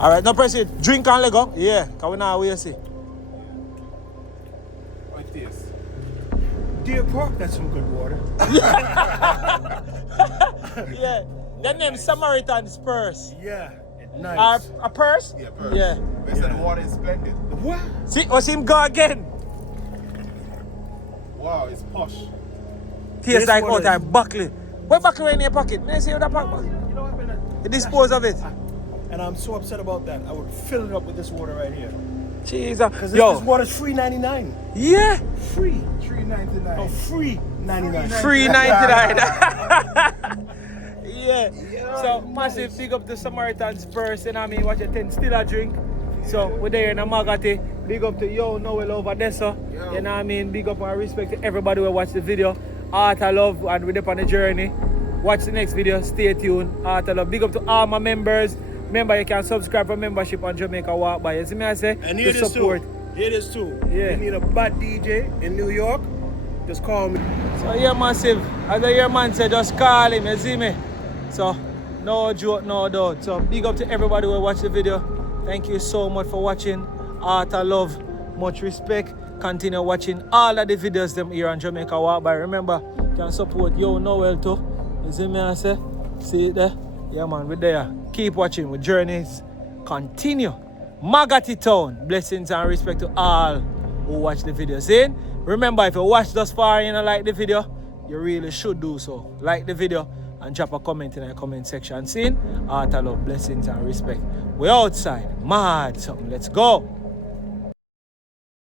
Alright, now press it. Drink and let go. Yeah, because we know where you see. Like this. Deer Park, that's some good water. Yeah. The name Samaritan's purse. Yeah. Nice. A purse? Yeah, first. Yeah. They said the water is splendid. What? See, was him go again? Wow, it's posh. Tastes This like one out is- there Buckley. What Buckley in your pocket? May I see you that pocket? You know what, man? You dispose of it. And I'm so upset about that. I would fill it up with this water right here. Jesus. Because Yo. this water's free 99. Yeah. Free. $3.99. Oh, free 99. Free 99. Yeah. So massive big up the Samaritan's purse. And I mean, what you think? Still a drink. So we're there in a Maggotty. Big up to Yo Noel over there, so. Yo. You know what I mean? Big up and respect to everybody who watch the video. Art of love, and we're up on the journey. Watch the next video. Stay tuned. Art of love. Big up to all my members. Remember, you can subscribe for membership on Jamaica Walk By. You see me, I say? And hear to this support. too. Hear this too. Yeah. You need a bad DJ in New York, just call me. So yeah, massive. As I hear man say, just call him, you see me? So, no joke, no doubt. So big up to everybody who watch the video. Thank you so much for watching. Art of love, much respect. Continue watching all of the videos them here on Jamaica Walk By. Remember, you can support Yo Noel too. You see me, I say? See it there? Yeah man, we're there. Keep watching with journeys. Continue. Maggotty Town. Blessings and respect to all who watch the video. See? Remember, if you watch thus far and you don't like the video, you really should do so. Like the video and drop a comment in the comment section. See? Art of love, blessings and respect. We're outside. Mad something. Let's go.